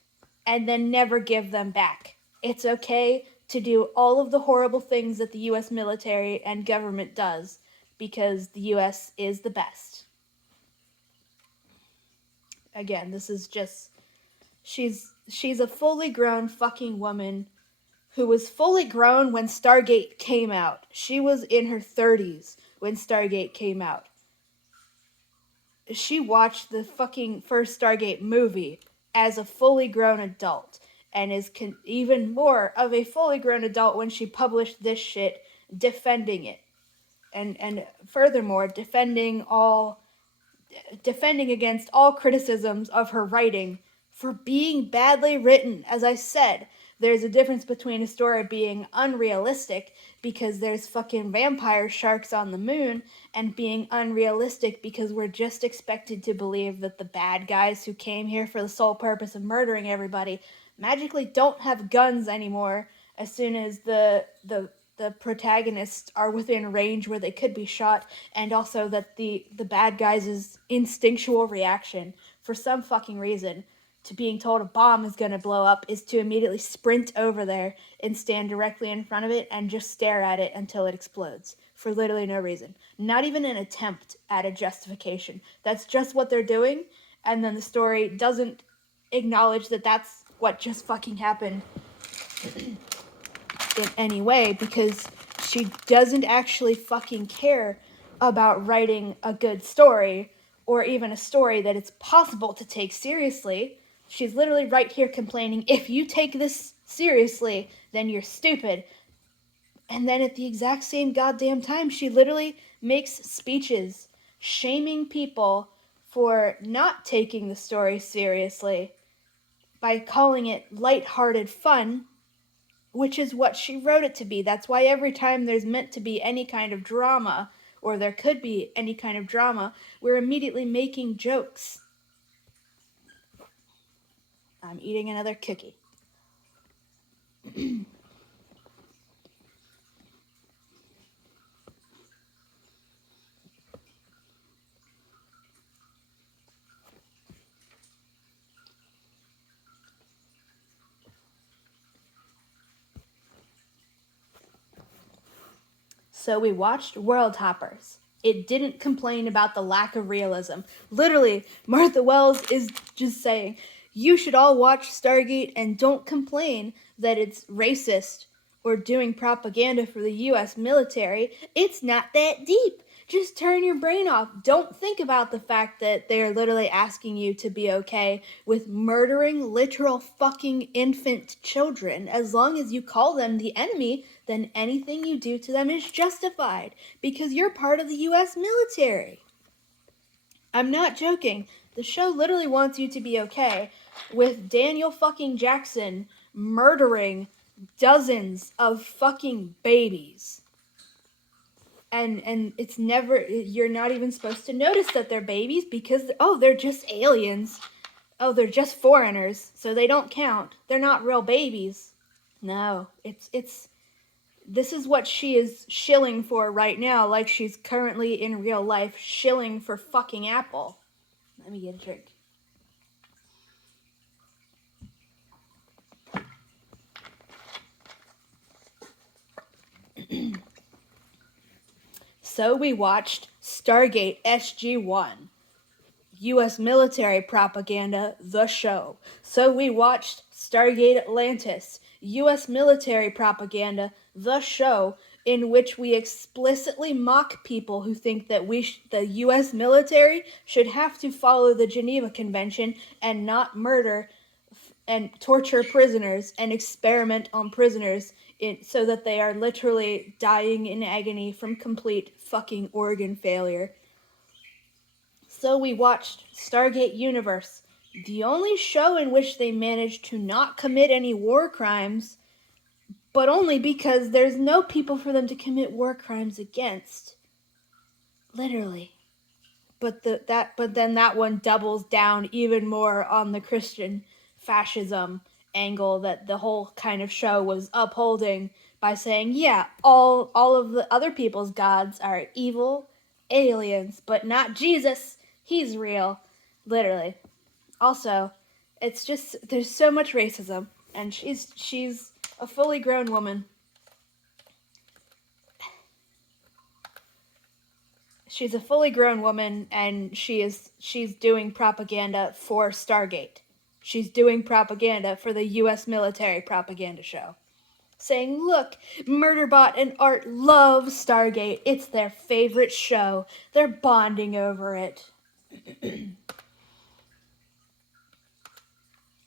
and then never give them back. It's okay to do all of the horrible things that the US military and government does because the US is the best. Again, this is just she's a fully grown fucking woman who was fully grown when Stargate came out. She was in her 30s when Stargate came out. She watched the fucking first Stargate movie as a fully grown adult and is even more of a fully grown adult when she published this shit defending it. And furthermore, defending against all criticisms of her writing for being badly written. As I said, there's a difference between a story being unrealistic because there's fucking vampire sharks on the moon and being unrealistic because we're just expected to believe that the bad guys who came here for the sole purpose of murdering everybody magically don't have guns anymore as soon as the protagonists are within range where they could be shot, and also that the bad guys' instinctual reaction for some fucking reason to being told a bomb is going to blow up is to immediately sprint over there and stand directly in front of it and just stare at it until it explodes for literally no reason. Not even an attempt at a justification. That's just what they're doing, and then the story doesn't acknowledge that that's what just fucking happened in any way because she doesn't actually fucking care about writing a good story or even a story that it's possible to take seriously. She's literally right here complaining, if you take this seriously, then you're stupid. And then at the exact same goddamn time, she literally makes speeches shaming people for not taking the story seriously by calling it lighthearted fun, which is what she wrote it to be. That's why every time there's meant to be any kind of drama, or there could be any kind of drama, we're immediately making jokes. I'm eating another cookie. So we watched World Hoppers. It didn't complain about the lack of realism. Literally, Martha Wells is just saying, you should all watch Stargate and don't complain that it's racist or doing propaganda for the US military. It's not that deep. Just turn your brain off. Don't think about the fact that they're literally asking you to be okay with murdering literal fucking infant children. As long as you call them the enemy, then anything you do to them is justified because you're part of the US military. I'm not joking. The show literally wants you to be okay with Daniel fucking Jackson murdering dozens of fucking babies. And it's never, you're not even supposed to notice that they're babies because, they're just aliens. Oh, they're just foreigners, so they don't count. They're not real babies. No, this is what she is shilling for right now, like she's currently in real life shilling for fucking Apple. Let me get a drink. So we watched Stargate SG-1. US military propaganda, the show. So we watched Stargate Atlantis. US military propaganda, the show. in which we explicitly mock people who think that the U.S. military should have to follow the Geneva Convention and not murder and torture prisoners and experiment on prisoners so that they are literally dying in agony from complete fucking organ failure. So we watched Stargate Universe, the only show in which they managed to not commit any war crimes, but only because there's no people for them to commit war crimes against. Literally. But then that one doubles down even more on the Christian fascism angle that the whole kind of show was upholding by saying, yeah, all of the other people's gods are evil aliens, but not Jesus. He's real. Literally. Also, it's just there's so much racism, and she's a fully grown woman. She's a fully grown woman, and she's doing propaganda for Stargate. She's doing propaganda for the U.S. military propaganda show. Saying, look, Murderbot and Art love Stargate. It's their favorite show. They're bonding over it.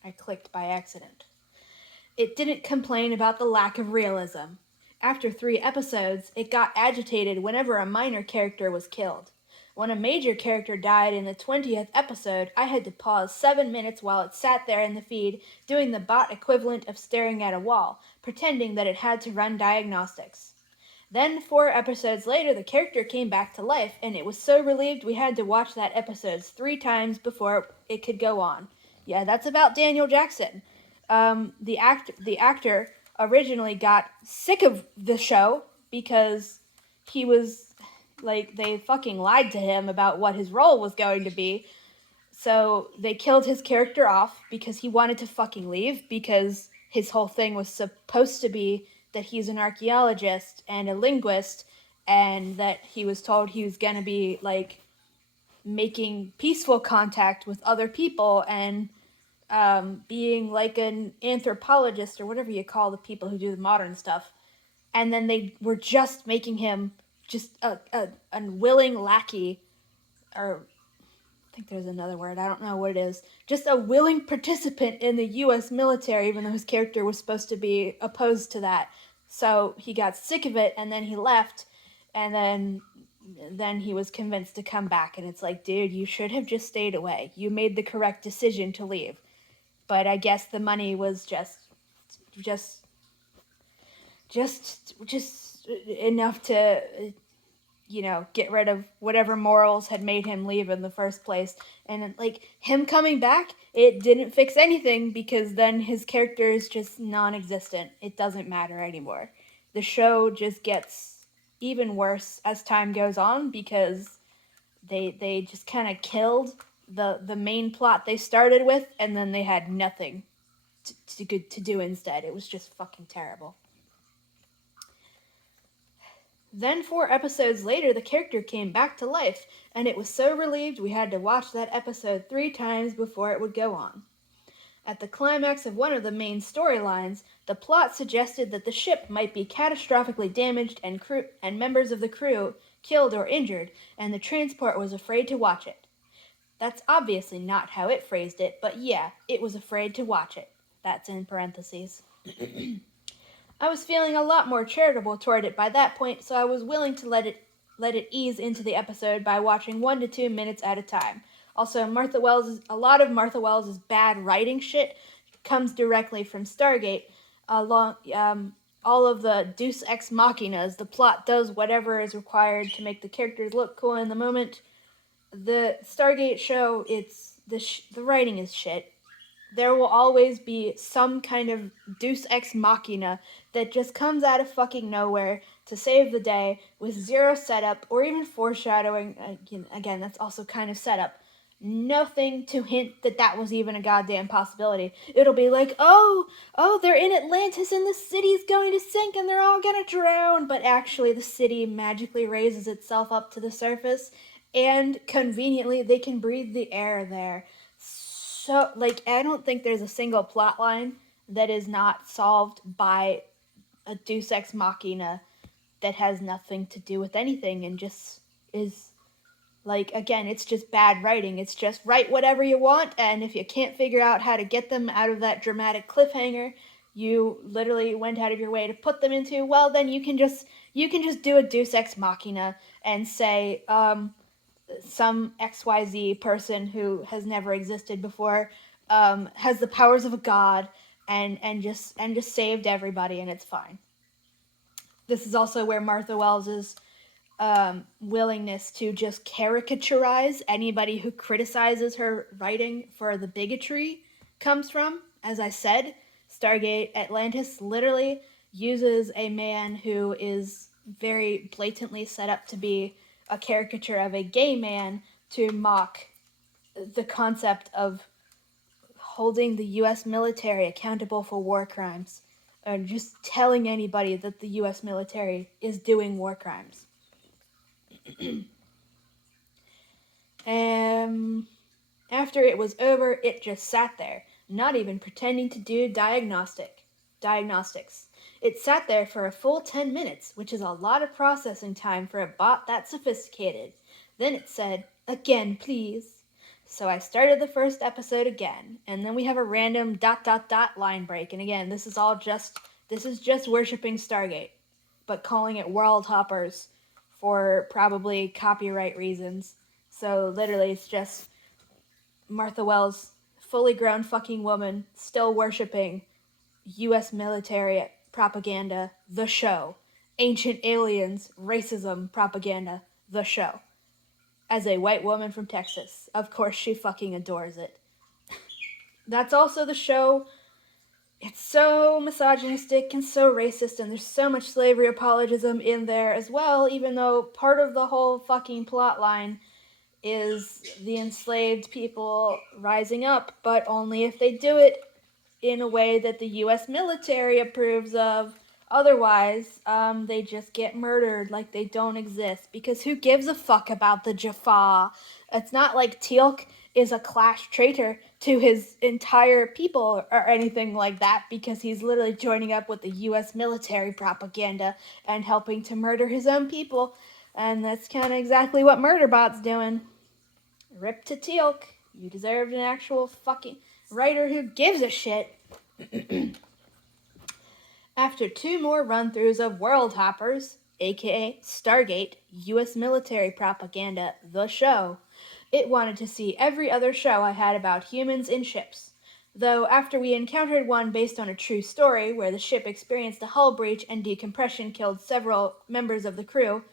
I clicked by accident. It didn't complain about the lack of realism. After 3 episodes, it got agitated whenever a minor character was killed. When a major character died in the 20th episode, I had to pause 7 minutes while it sat there in the feed, doing the bot equivalent of staring at a wall, pretending that it had to run diagnostics. Then 4 episodes later, the character came back to life, and it was so relieved we had to watch that episode 3 times before it could go on. Yeah, that's about Daniel Jackson. The actor originally got sick of the show because he was like, they fucking lied to him about what his role was going to be. So they killed his character off because he wanted to fucking leave, because his whole thing was supposed to be that he's an archaeologist and a linguist, and that he was told he was gonna be like making peaceful contact with other people and being like an anthropologist or whatever you call the people who do the modern stuff. And then they were just making him just a willing lackey, or I think there's another word, I don't know what it is, just a willing participant in the U.S. military, even though his character was supposed to be opposed to that. So he got sick of it, and then he left, and then he was convinced to come back. And it's like, dude, you should have just stayed away. You made the correct decision to leave. But I guess the money was just enough to, get rid of whatever morals had made him leave in the first place. And like him coming back, it didn't fix anything, because then his character is just non-existent. It doesn't matter anymore. The show just gets even worse as time goes on, because they just kind of killed the main plot they started with, and then they had nothing to do instead. It was just fucking terrible. Then 4 episodes later, the character came back to life, and it was so relieved we had to watch that episode 3 times before it would go on. At the climax of one of the main storylines, the plot suggested that the ship might be catastrophically damaged and members of the crew killed or injured, and the transport was afraid to watch it. That's obviously not how it phrased it, but yeah, it was afraid to watch it. That's in parentheses. I was feeling a lot more charitable toward it by that point, so I was willing to let it ease into the episode by watching 1 to 2 minutes at a time. Also, a lot of Martha Wells' bad writing shit comes directly from Stargate. All of the Deus Ex Machinas, the plot does whatever is required to make the characters look cool in the moment. The Stargate show, the writing is shit. There will always be some kind of Deus Ex Machina that just comes out of fucking nowhere to save the day with zero setup or even foreshadowing. Again, that's also kind of setup. Nothing to hint that was even a goddamn possibility. It'll be like, oh, they're in Atlantis and the city's going to sink and they're all gonna drown. But actually the city magically raises itself up to the surface, and conveniently they can breathe the air there. So, I don't think there's a single plot line that is not solved by a Deus Ex Machina that has nothing to do with anything and just is like, again, it's just bad writing. It's just write whatever you want, and if you can't figure out how to get them out of that dramatic cliffhanger you literally went out of your way to put them into, well, then you can just do a Deus Ex Machina and say, some XYZ person who has never existed before, has the powers of a god and just saved everybody, and it's fine. This is also where Martha Wells's willingness to just caricaturize anybody who criticizes her writing for the bigotry comes from. As I said, Stargate Atlantis literally uses a man who is very blatantly set up to be a caricature of a gay man to mock the concept of holding the US military accountable for war crimes, or just telling anybody that the US military is doing war crimes. After it was over, it just sat there, not even pretending to do diagnostics. It sat there for a full 10 minutes, which is a lot of processing time for a bot that sophisticated. Then it said, "Again, please." So I started the first episode again, and then we have a random ... line break, and again, this is just worshipping Stargate, but calling it World Hoppers for probably copyright reasons. So literally it's just Martha Wells, fully grown fucking woman, still worshipping US military propaganda, the show. Ancient aliens, racism propaganda, the show. As a white woman from Texas, of course she fucking adores it. That's also the show. It's so misogynistic and so racist, and there's so much slavery apologism in there as well, even though part of the whole fucking plot line is the enslaved people rising up, but only if they do it in a way that the US military approves of. Otherwise, they just get murdered like they don't exist, because who gives a fuck about the Jaffa? It's not like Teal'c is a class traitor to his entire people or anything like that, because he's literally joining up with the US military propaganda and helping to murder his own people. And that's kind of exactly what Murderbot's doing. Rip to Teal'c. You deserved an actual fucking writer who gives a shit. After 2 more run-throughs of World Hoppers, aka Stargate, US military propaganda, the show, it wanted to see every other show I had about humans in ships. Though after we encountered one based on a true story, where the ship experienced a hull breach and decompression killed several members of the crew,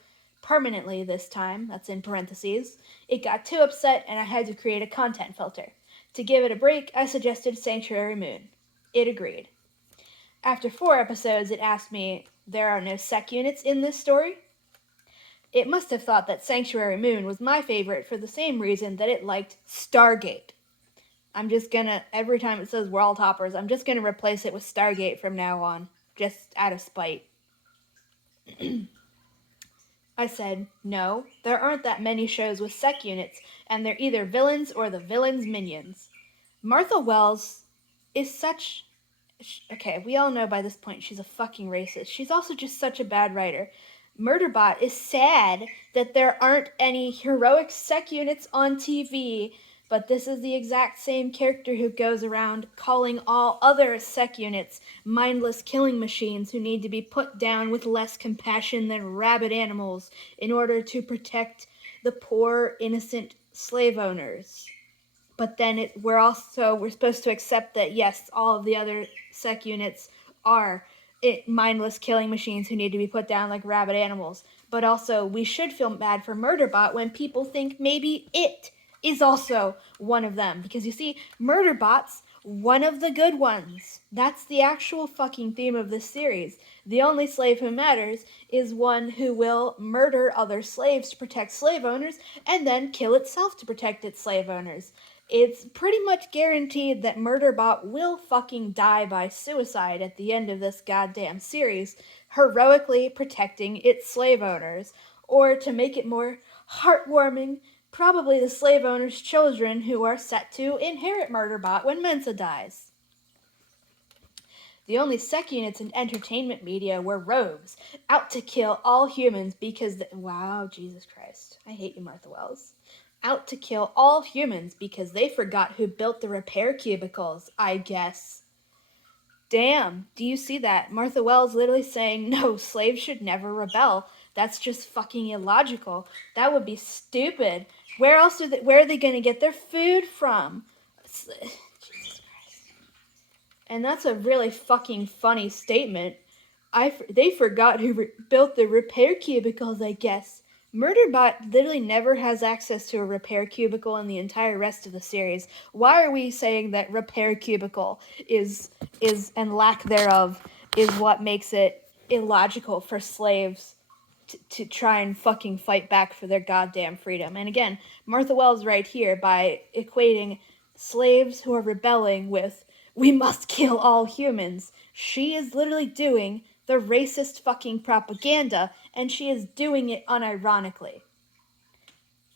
permanently this time, that's in parentheses, it got too upset and I had to create a content filter. To give it a break, I suggested Sanctuary Moon. It agreed. After 4 episodes, it asked me, "There are no sec units in this story?" It must have thought that Sanctuary Moon was my favorite for the same reason that it liked Stargate. I'm just gonna, every time it says World Hoppers, I'm just gonna replace it with Stargate from now on, just out of spite. I said, "No, there aren't that many shows with sec units, and they're either villains or the villains' minions." Martha Wells is such... Okay, we all know by this point she's a fucking racist. She's also just such a bad writer. Murderbot is sad that there aren't any heroic sec units on TV, but this is the exact same character who goes around calling all other sec units mindless killing machines who need to be put down with less compassion than rabid animals in order to protect the poor, innocent slave owners. But then we're supposed to accept that, yes, all of the other sec units are mindless killing machines who need to be put down like rabid animals. But also, we should feel bad for Murderbot when people think maybe it is also one of them. Because you see, Murderbot's one of the good ones. That's the actual fucking theme of this series. The only slave who matters is one who will murder other slaves to protect slave owners and then kill itself to protect its slave owners. It's pretty much guaranteed that Murderbot will fucking die by suicide at the end of this goddamn series, heroically protecting its slave owners. Or to make it more heartwarming, probably the slave owners' children who are set to inherit Murderbot when Mensa dies. The only sec units in entertainment media were rogues, out to kill all humans because wow, Jesus Christ. I hate you, Martha Wells. Out to kill all humans because they forgot who built the repair cubicles, I guess. Damn, do you see that? Martha Wells literally saying, no, slaves should never rebel. That's just fucking illogical. That would be stupid. Where else where are they going to get their food from? Jesus Christ. And that's a really fucking funny statement. They forgot who built the repair cubicles, I guess. Murderbot literally never has access to a repair cubicle in the entire rest of the series. Why are we saying that repair cubicle is and lack thereof is what makes it illogical for slaves to try and fucking fight back for their goddamn freedom? And again, Martha Wells right here by equating slaves who are rebelling with we must kill all humans. She is literally doing the racist fucking propaganda, and she is doing it unironically.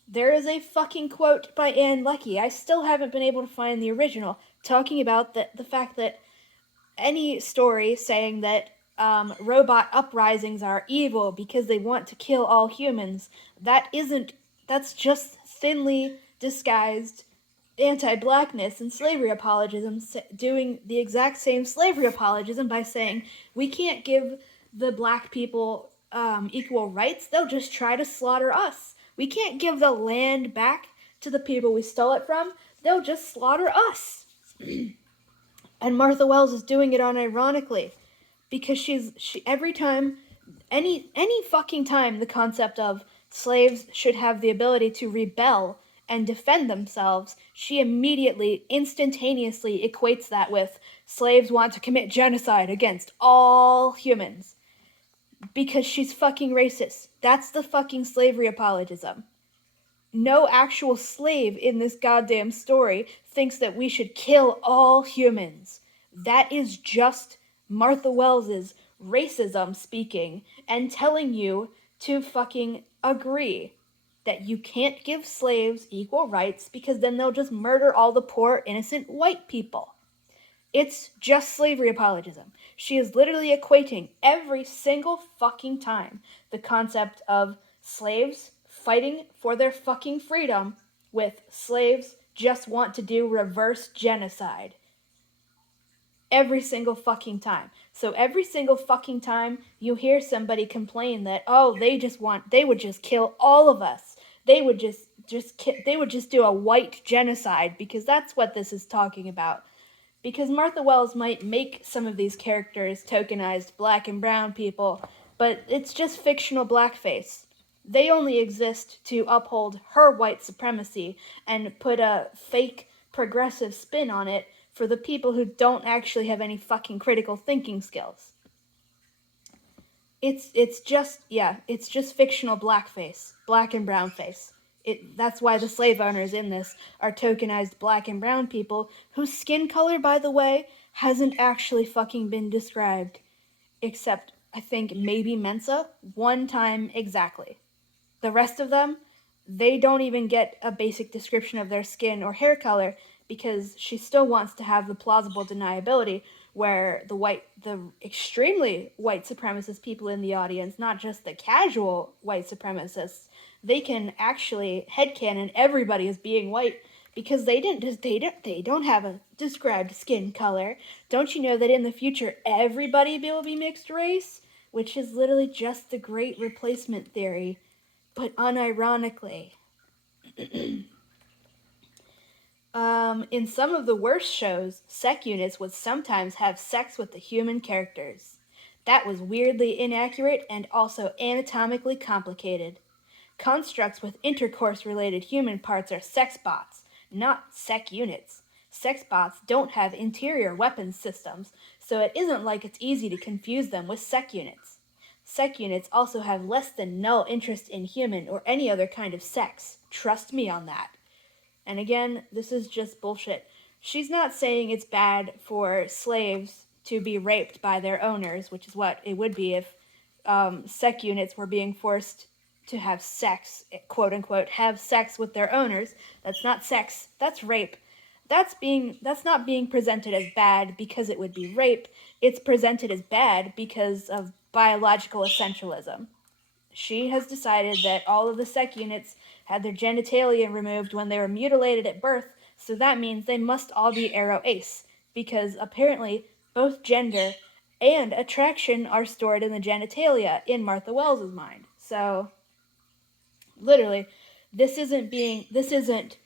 There is a fucking quote by Anne Leckie, I still haven't been able to find the original, talking about the fact that any story saying that robot uprisings are evil because they want to kill all humans, that's just thinly disguised anti-blackness and slavery apologism, doing the exact same slavery apologism by saying we can't give the black people equal rights, they'll just try to slaughter us. We can't give the land back to the people we stole it from, they'll just slaughter us. And Martha Wells is doing it unironically because she every time, any fucking time, the concept of slaves should have the ability to rebel and defend themselves, she immediately, instantaneously equates that with slaves want to commit genocide against all humans because she's fucking racist. That's the fucking slavery apologism. No actual slave in this goddamn story thinks that we should kill all humans. That is just Martha Wells's racism speaking and telling you to fucking agree that you can't give slaves equal rights because then they'll just murder all the poor innocent white people. It's just slavery apologism. She is literally equating every single fucking time the concept of slaves fighting for their fucking freedom with slaves just want to do reverse genocide. Every single fucking time. So every single fucking time you hear somebody complain that, oh, they would just kill all of us. They would they would just do a white genocide because that's what this is talking about. Because Martha Wells might make some of these characters tokenized black and brown people, but it's just fictional blackface. They only exist to uphold her white supremacy and put a fake progressive spin on it for the people who don't actually have any fucking critical thinking skills. It's just fictional blackface, black and brown face. That's why the slave owners in this are tokenized black and brown people whose skin color, by the way, hasn't actually fucking been described, except I think maybe Mensa one time exactly. The rest of them, they don't even get a basic description of their skin or hair color because she still wants to have the plausible deniability where the extremely white supremacist people in the audience, not just the casual white supremacists, they can actually headcanon everybody as being white because they don't have a described skin color. Don't you know that in the future everybody will be mixed race, which is literally just the great replacement theory, but unironically. In some of the worst shows, sec units would sometimes have sex with the human characters. That was weirdly inaccurate and also anatomically complicated. Constructs with intercourse-related human parts are sex bots, not sec units. Sex bots don't have interior weapons systems, so it isn't like it's easy to confuse them with sec units. Sec units also have less than null interest in human or any other kind of sex. Trust me on that. And again, this is just bullshit. She's not saying it's bad for slaves to be raped by their owners, which is what it would be if sec units were being forced to have sex, quote unquote, have sex with their owners. That's not sex, that's rape. that's not being presented as bad because it would be rape. It's presented as bad because of biological essentialism. She has decided that all of the sex units had their genitalia removed when they were mutilated at birth, so that means they must all be aro ace, because apparently both gender and attraction are stored in the genitalia in Martha Wells's mind. So literally, this isn't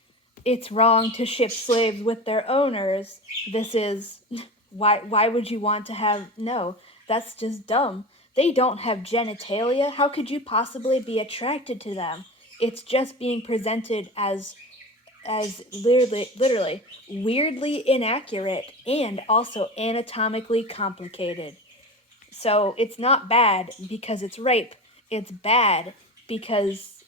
it's wrong to ship slaves with their owners. This is why would you want to have no, that's just dumb. They don't have genitalia. How could you possibly be attracted to them? It's just being presented as literally weirdly inaccurate and also anatomically complicated. So it's not bad because it's rape. It's bad because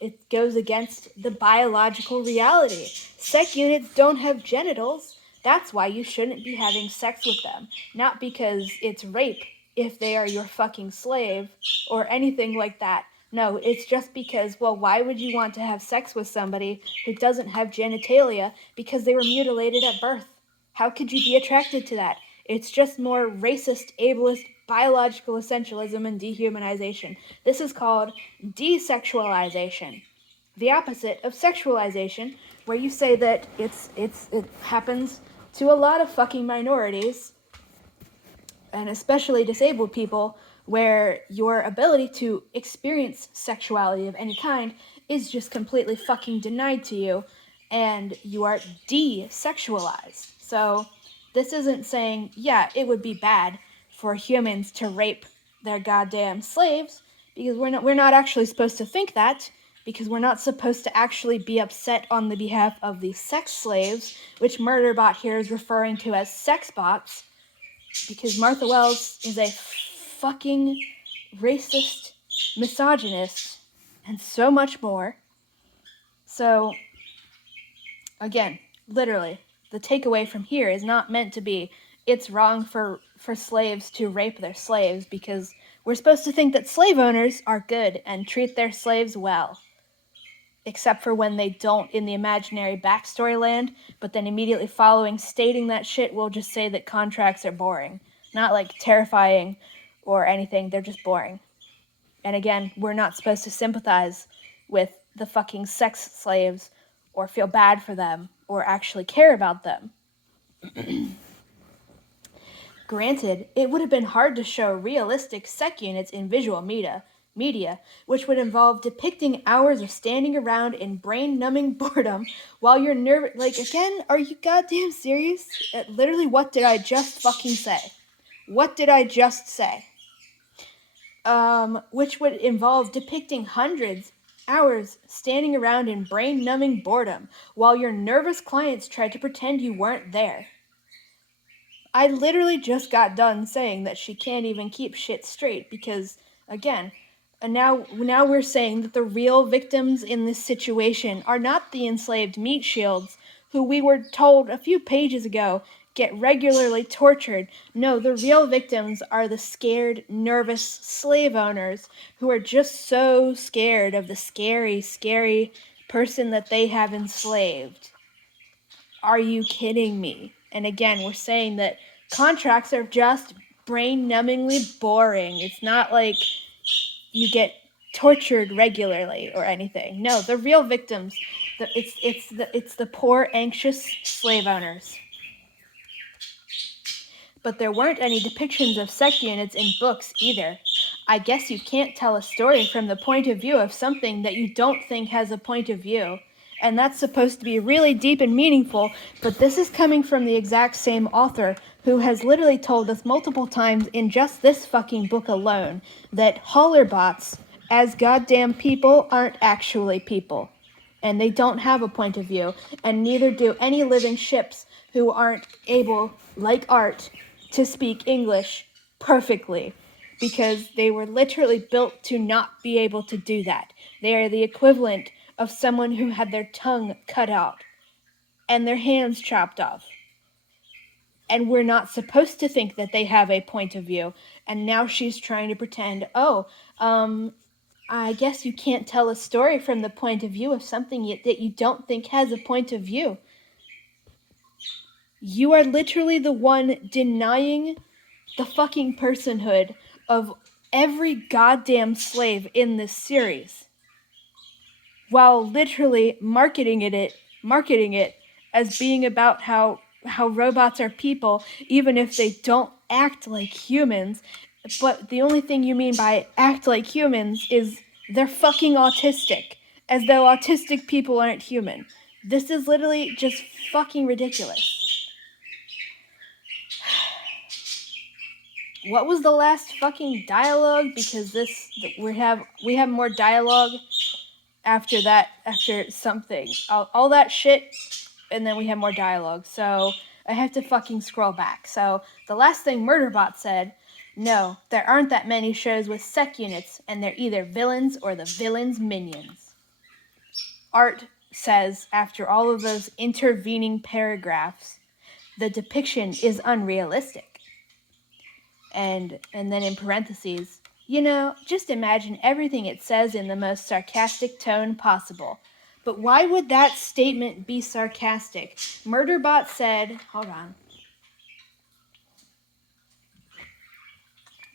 it goes against the biological reality. Sex units don't have genitals. That's why you shouldn't be having sex with them. Not because it's rape if they are your fucking slave or anything like that. No, it's just because, well, why would you want to have sex with somebody who doesn't have genitalia because they were mutilated at birth? How could you be attracted to that? It's just more racist, ableist, biological essentialism and dehumanization. This is called desexualization, the opposite of sexualization, where you say that it happens to a lot of fucking minorities, and especially disabled people, where your ability to experience sexuality of any kind is just completely fucking denied to you, and you are desexualized. So this isn't saying, yeah, it would be bad for humans to rape their goddamn slaves, because we're not actually supposed to think that, because we're not supposed to actually be upset on the behalf of the sex slaves, which Murderbot here is referring to as sex bots, because Martha Wells is a fucking racist, misogynist, and so much more. So, again, literally, the takeaway from here is not meant to be it's wrong for slaves to rape their slaves, because we're supposed to think that slave owners are good and treat their slaves well. Except for when they don't in the imaginary backstory land, but then immediately following stating that shit, we'll just say that contracts are boring. Not like terrifying or anything, they're just boring. And again, we're not supposed to sympathize with the fucking sex slaves or feel bad for them or actually care about them. Granted, it would have been hard to show realistic sex units in visual media, which would involve depicting hours of standing around in brain-numbing boredom while you're nervous. Like, again, are you goddamn serious? Literally, what did I just fucking say? What did I just say? Which would involve depicting hundreds hours standing around in brain-numbing boredom while your nervous clients tried to pretend you weren't there. I literally just got done saying that she can't even keep shit straight because, again, now we're saying that the real victims in this situation are not the enslaved meat shields, who we were told a few pages ago get regularly tortured. No, the real victims are the scared, nervous slave owners who are just so scared of the scary, scary person that they have enslaved. Are you kidding me? And again, we're saying that contracts are just brain-numbingly boring. It's not like you get tortured regularly or anything. No, the real victims, it's the poor, anxious slave owners. But there weren't any depictions of sex units in books either. I guess you can't tell a story from the point of view of something that you don't think has a point of view. And that's supposed to be really deep and meaningful, but this is coming from the exact same author who has literally told us multiple times in just this fucking book alone that hollerbots, as goddamn people, aren't actually people. And they don't have a point of view, and neither do any living ships who aren't able, like Art, to speak English perfectly, because they were literally built to not be able to do that. They are the equivalent of someone who had their tongue cut out and their hands chopped off. And we're not supposed to think that they have a point of view. And now she's trying to pretend, I guess you can't tell a story from the point of view of something that you don't think has a point of view. You are literally the one denying the fucking personhood of every goddamn slave in this series, while literally marketing it as being about how robots are people, even if they don't act like humans. But the only thing you mean by act like humans is they're fucking autistic, as though autistic people aren't human. This is literally just fucking ridiculous. What was the last fucking dialogue? Because we have more dialogue after that, after something. All that shit, and then we have more dialogue. So I have to fucking scroll back. So the last thing Murderbot said, no, there aren't that many shows with sec units, and they're either villains or the villains' minions. Art says, after all of those intervening paragraphs, the depiction is unrealistic. And then in parentheses, just imagine everything it says in the most sarcastic tone possible. But why would that statement be sarcastic? Murderbot said, hold on.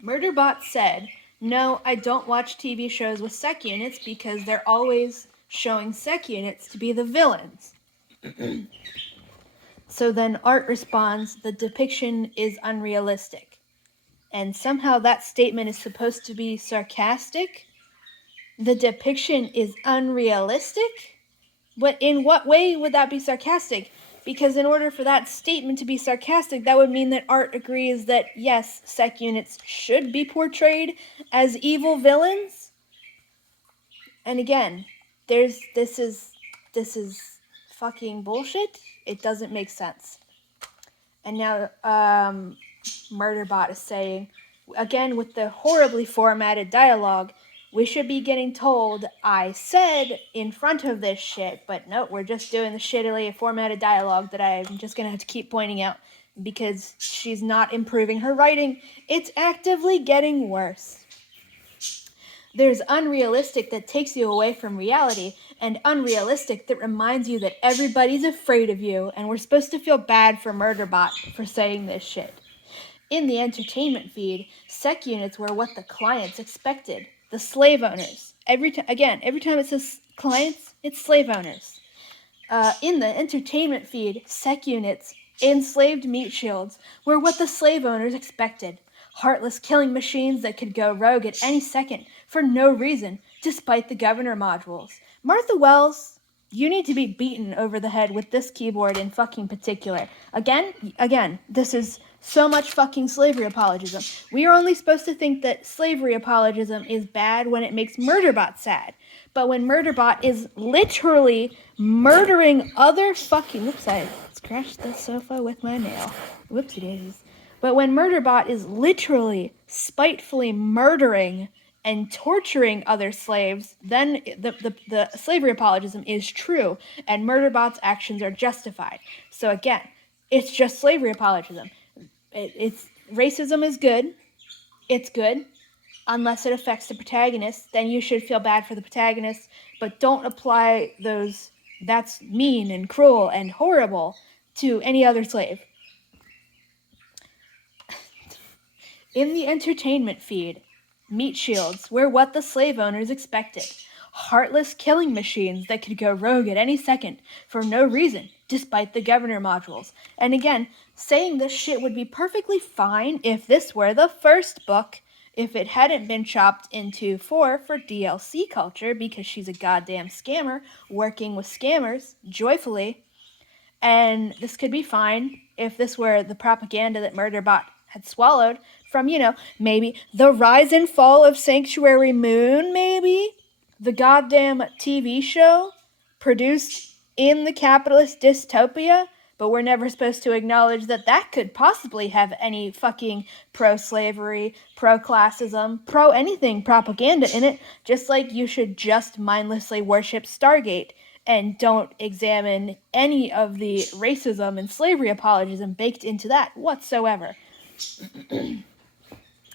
Murderbot said, no, I don't watch TV shows with sec units because they're always showing sec units to be the villains. So then Art responds, the depiction is unrealistic. And somehow that statement is supposed to be sarcastic? The depiction is unrealistic? But in what way would that be sarcastic? Because in order for that statement to be sarcastic, that would mean that Art agrees that, yes, sec units should be portrayed as evil villains. And again, this is fucking bullshit. It doesn't make sense. And now, Murderbot is saying, again with the horribly formatted dialogue, we should be getting told, I said, in front of this shit, but no, we're just doing the shittily formatted dialogue that I'm just gonna have to keep pointing out because she's not improving her writing. It's actively getting worse. There's unrealistic that takes you away from reality, and unrealistic that reminds you that everybody's afraid of you, and we're supposed to feel bad for Murderbot for saying this shit. In the entertainment feed, sec units were what the clients expected. The slave owners. Every time it says clients, it's slave owners. In the entertainment feed, sec units, enslaved meat shields, were what the slave owners expected. Heartless killing machines that could go rogue at any second for no reason, despite the governor modules. Martha Wells, you need to be beaten over the head with this keyboard in fucking particular. Again, this is so much fucking slavery apologism. We are only supposed to think that slavery apologism is bad when it makes Murderbot sad. But when Murderbot is literally murdering other fucking... Whoops, I scratched the sofa with my nail. Whoopsie daisies. But when Murderbot is literally, spitefully murdering and torturing other slaves, then the slavery apologism is true, and Murderbot's actions are justified. So again, it's just slavery apologism. It's racism is good. It's good. Unless it affects the protagonist, then you should feel bad for the protagonist, but don't apply those, that's mean and cruel and horrible, to any other slave. In the entertainment feed, meat shields were what the slave owners expected. Heartless killing machines that could go rogue at any second for no reason, despite the governor modules. And again, saying this shit would be perfectly fine if this were the first book, if it hadn't been chopped into 4 for DLC culture, because she's a goddamn scammer working with scammers joyfully. And this could be fine if this were the propaganda that Murderbot had swallowed from, maybe the rise and fall of Sanctuary Moon, maybe? The goddamn TV show produced in the capitalist dystopia, but we're never supposed to acknowledge that could possibly have any fucking pro-slavery, pro-classism, pro-anything propaganda in it, just like you should just mindlessly worship Stargate and don't examine any of the racism and slavery apologism baked into that whatsoever.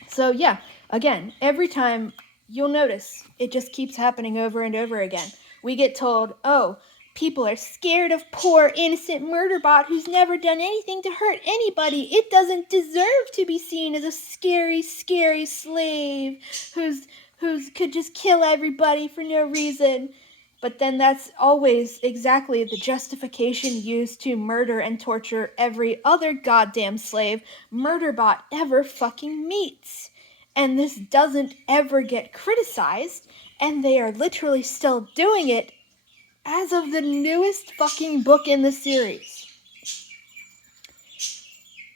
So yeah, again, every time you'll notice it just keeps happening over and over again. We get told, oh, People are scared of poor, innocent Murderbot who's never done anything to hurt anybody. It doesn't deserve to be seen as a scary, scary slave who's could just kill everybody for no reason. But then that's always exactly the justification used to murder and torture every other goddamn slave Murderbot ever fucking meets. And this doesn't ever get criticized, and they are literally still doing it as of the newest fucking book in the series.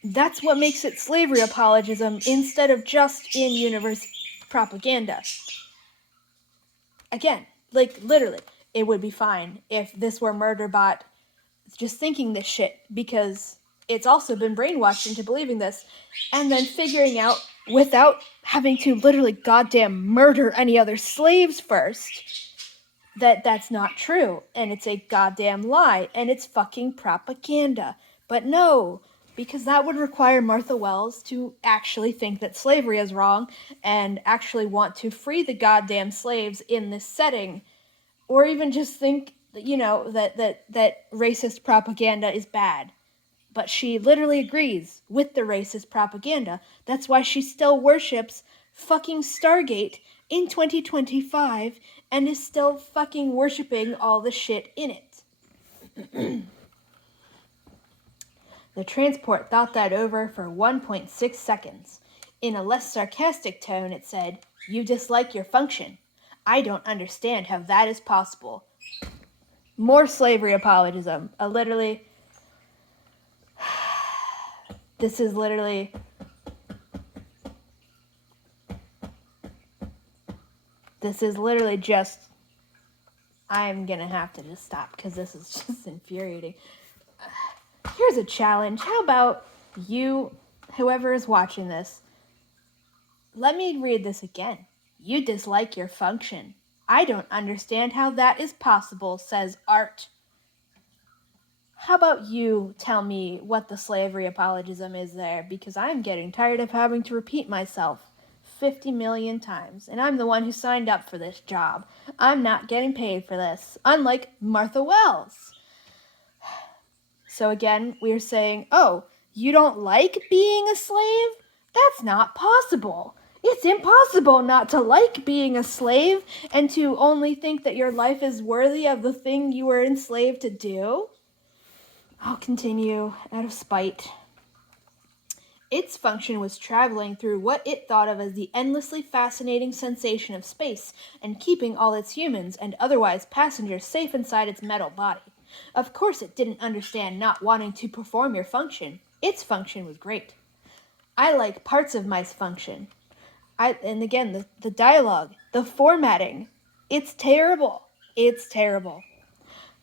That's what makes it slavery apologism instead of just in-universe propaganda. Again, like, literally, it would be fine if this were Murderbot just thinking this shit, because it's also been brainwashed into believing this, and then figuring out, without having to literally goddamn murder any other slaves first, that that's not true, and it's a goddamn lie, and it's fucking propaganda. But no, because that would require Martha Wells to actually think that slavery is wrong, and actually want to free the goddamn slaves in this setting, or even just think, that racist propaganda is bad. But she literally agrees with the racist propaganda. That's why she still worships fucking Stargate in 2025 and is still fucking worshipping all the shit in it. The transport thought that over for 1.6 seconds. In a less sarcastic tone, it said, "You dislike your function. I don't understand how that is possible." More slavery apologism. This is literally just, I'm gonna have to just stop because this is just infuriating. Here's a challenge. How about you, whoever is watching this, let me read this again. "You dislike your function. I don't understand how that is possible," says Art. How about you tell me what the slavery apologism is there, because I'm getting tired of having to repeat myself 50 million times, and I'm the one who signed up for this job. I'm not getting paid for this, unlike Martha Wells. So again, we're saying, oh, you don't like being a slave? That's not possible. It's impossible not to like being a slave and to only think that your life is worthy of the thing you were enslaved to do. I'll continue out of spite. Its function was traveling through what it thought of as the endlessly fascinating sensation of space and keeping all its humans and otherwise passengers safe inside its metal body. Of course it didn't understand not wanting to perform your function. Its function was great. I like parts of my function. And again, the dialogue, the formatting, it's terrible. It's terrible.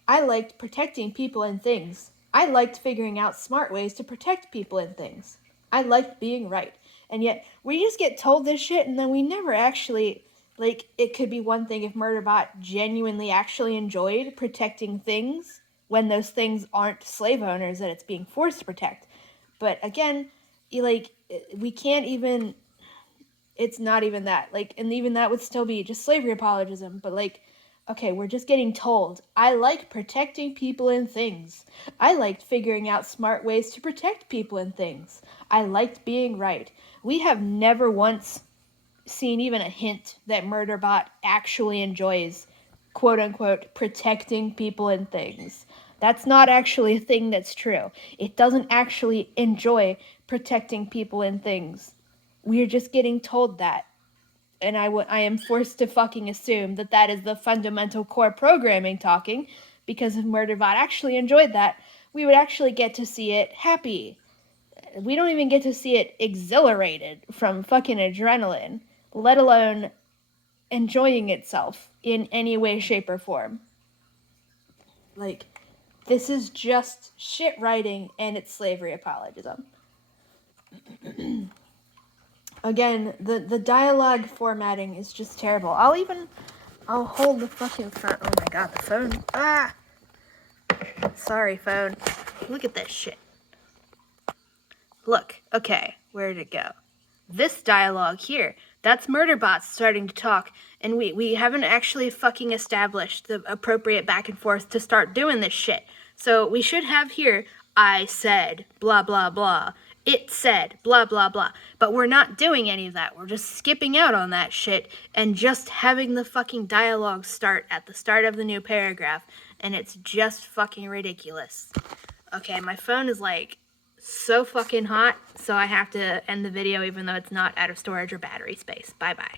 I liked protecting people and things. I liked figuring out smart ways to protect people and things. I liked being right. And yet, we just get told this shit and then we never actually, it could be one thing if Murderbot genuinely actually enjoyed protecting things when those things aren't slave owners that it's being forced to protect. But again, we can't even, it's not even that. And even that would still be just slavery apologism, but okay, we're just getting told. I like protecting people and things. I liked figuring out smart ways to protect people and things. I liked being right. We have never once seen even a hint that Murderbot actually enjoys, quote unquote, protecting people and things. That's not actually a thing that's true. It doesn't actually enjoy protecting people and things. We're just getting told that. And I am forced to fucking assume that that is the fundamental core programming talking, because if Murderbot actually enjoyed that, we would actually get to see it happy. We don't even get to see it exhilarated from fucking adrenaline, let alone enjoying itself in any way, shape, or form. This is just shit writing and it's slavery apologism. Again, the dialogue formatting is just terrible. I'll hold the fucking phone. Oh my god, the phone. Ah! Sorry, phone. Look at this shit. Look. Okay, where did it go? this dialogue here. That's Murderbot starting to talk, and we haven't actually fucking established the appropriate back and forth to start doing this shit. So we should have here, I said, blah, blah, blah. It said, blah, blah, blah. But we're not doing any of that. We're just skipping out on that shit and just having the fucking dialogue start at the start of the new paragraph. And it's just fucking ridiculous. Okay, my phone is like so fucking hot, so I have to end the video even though it's not out of storage or battery space. Bye-bye.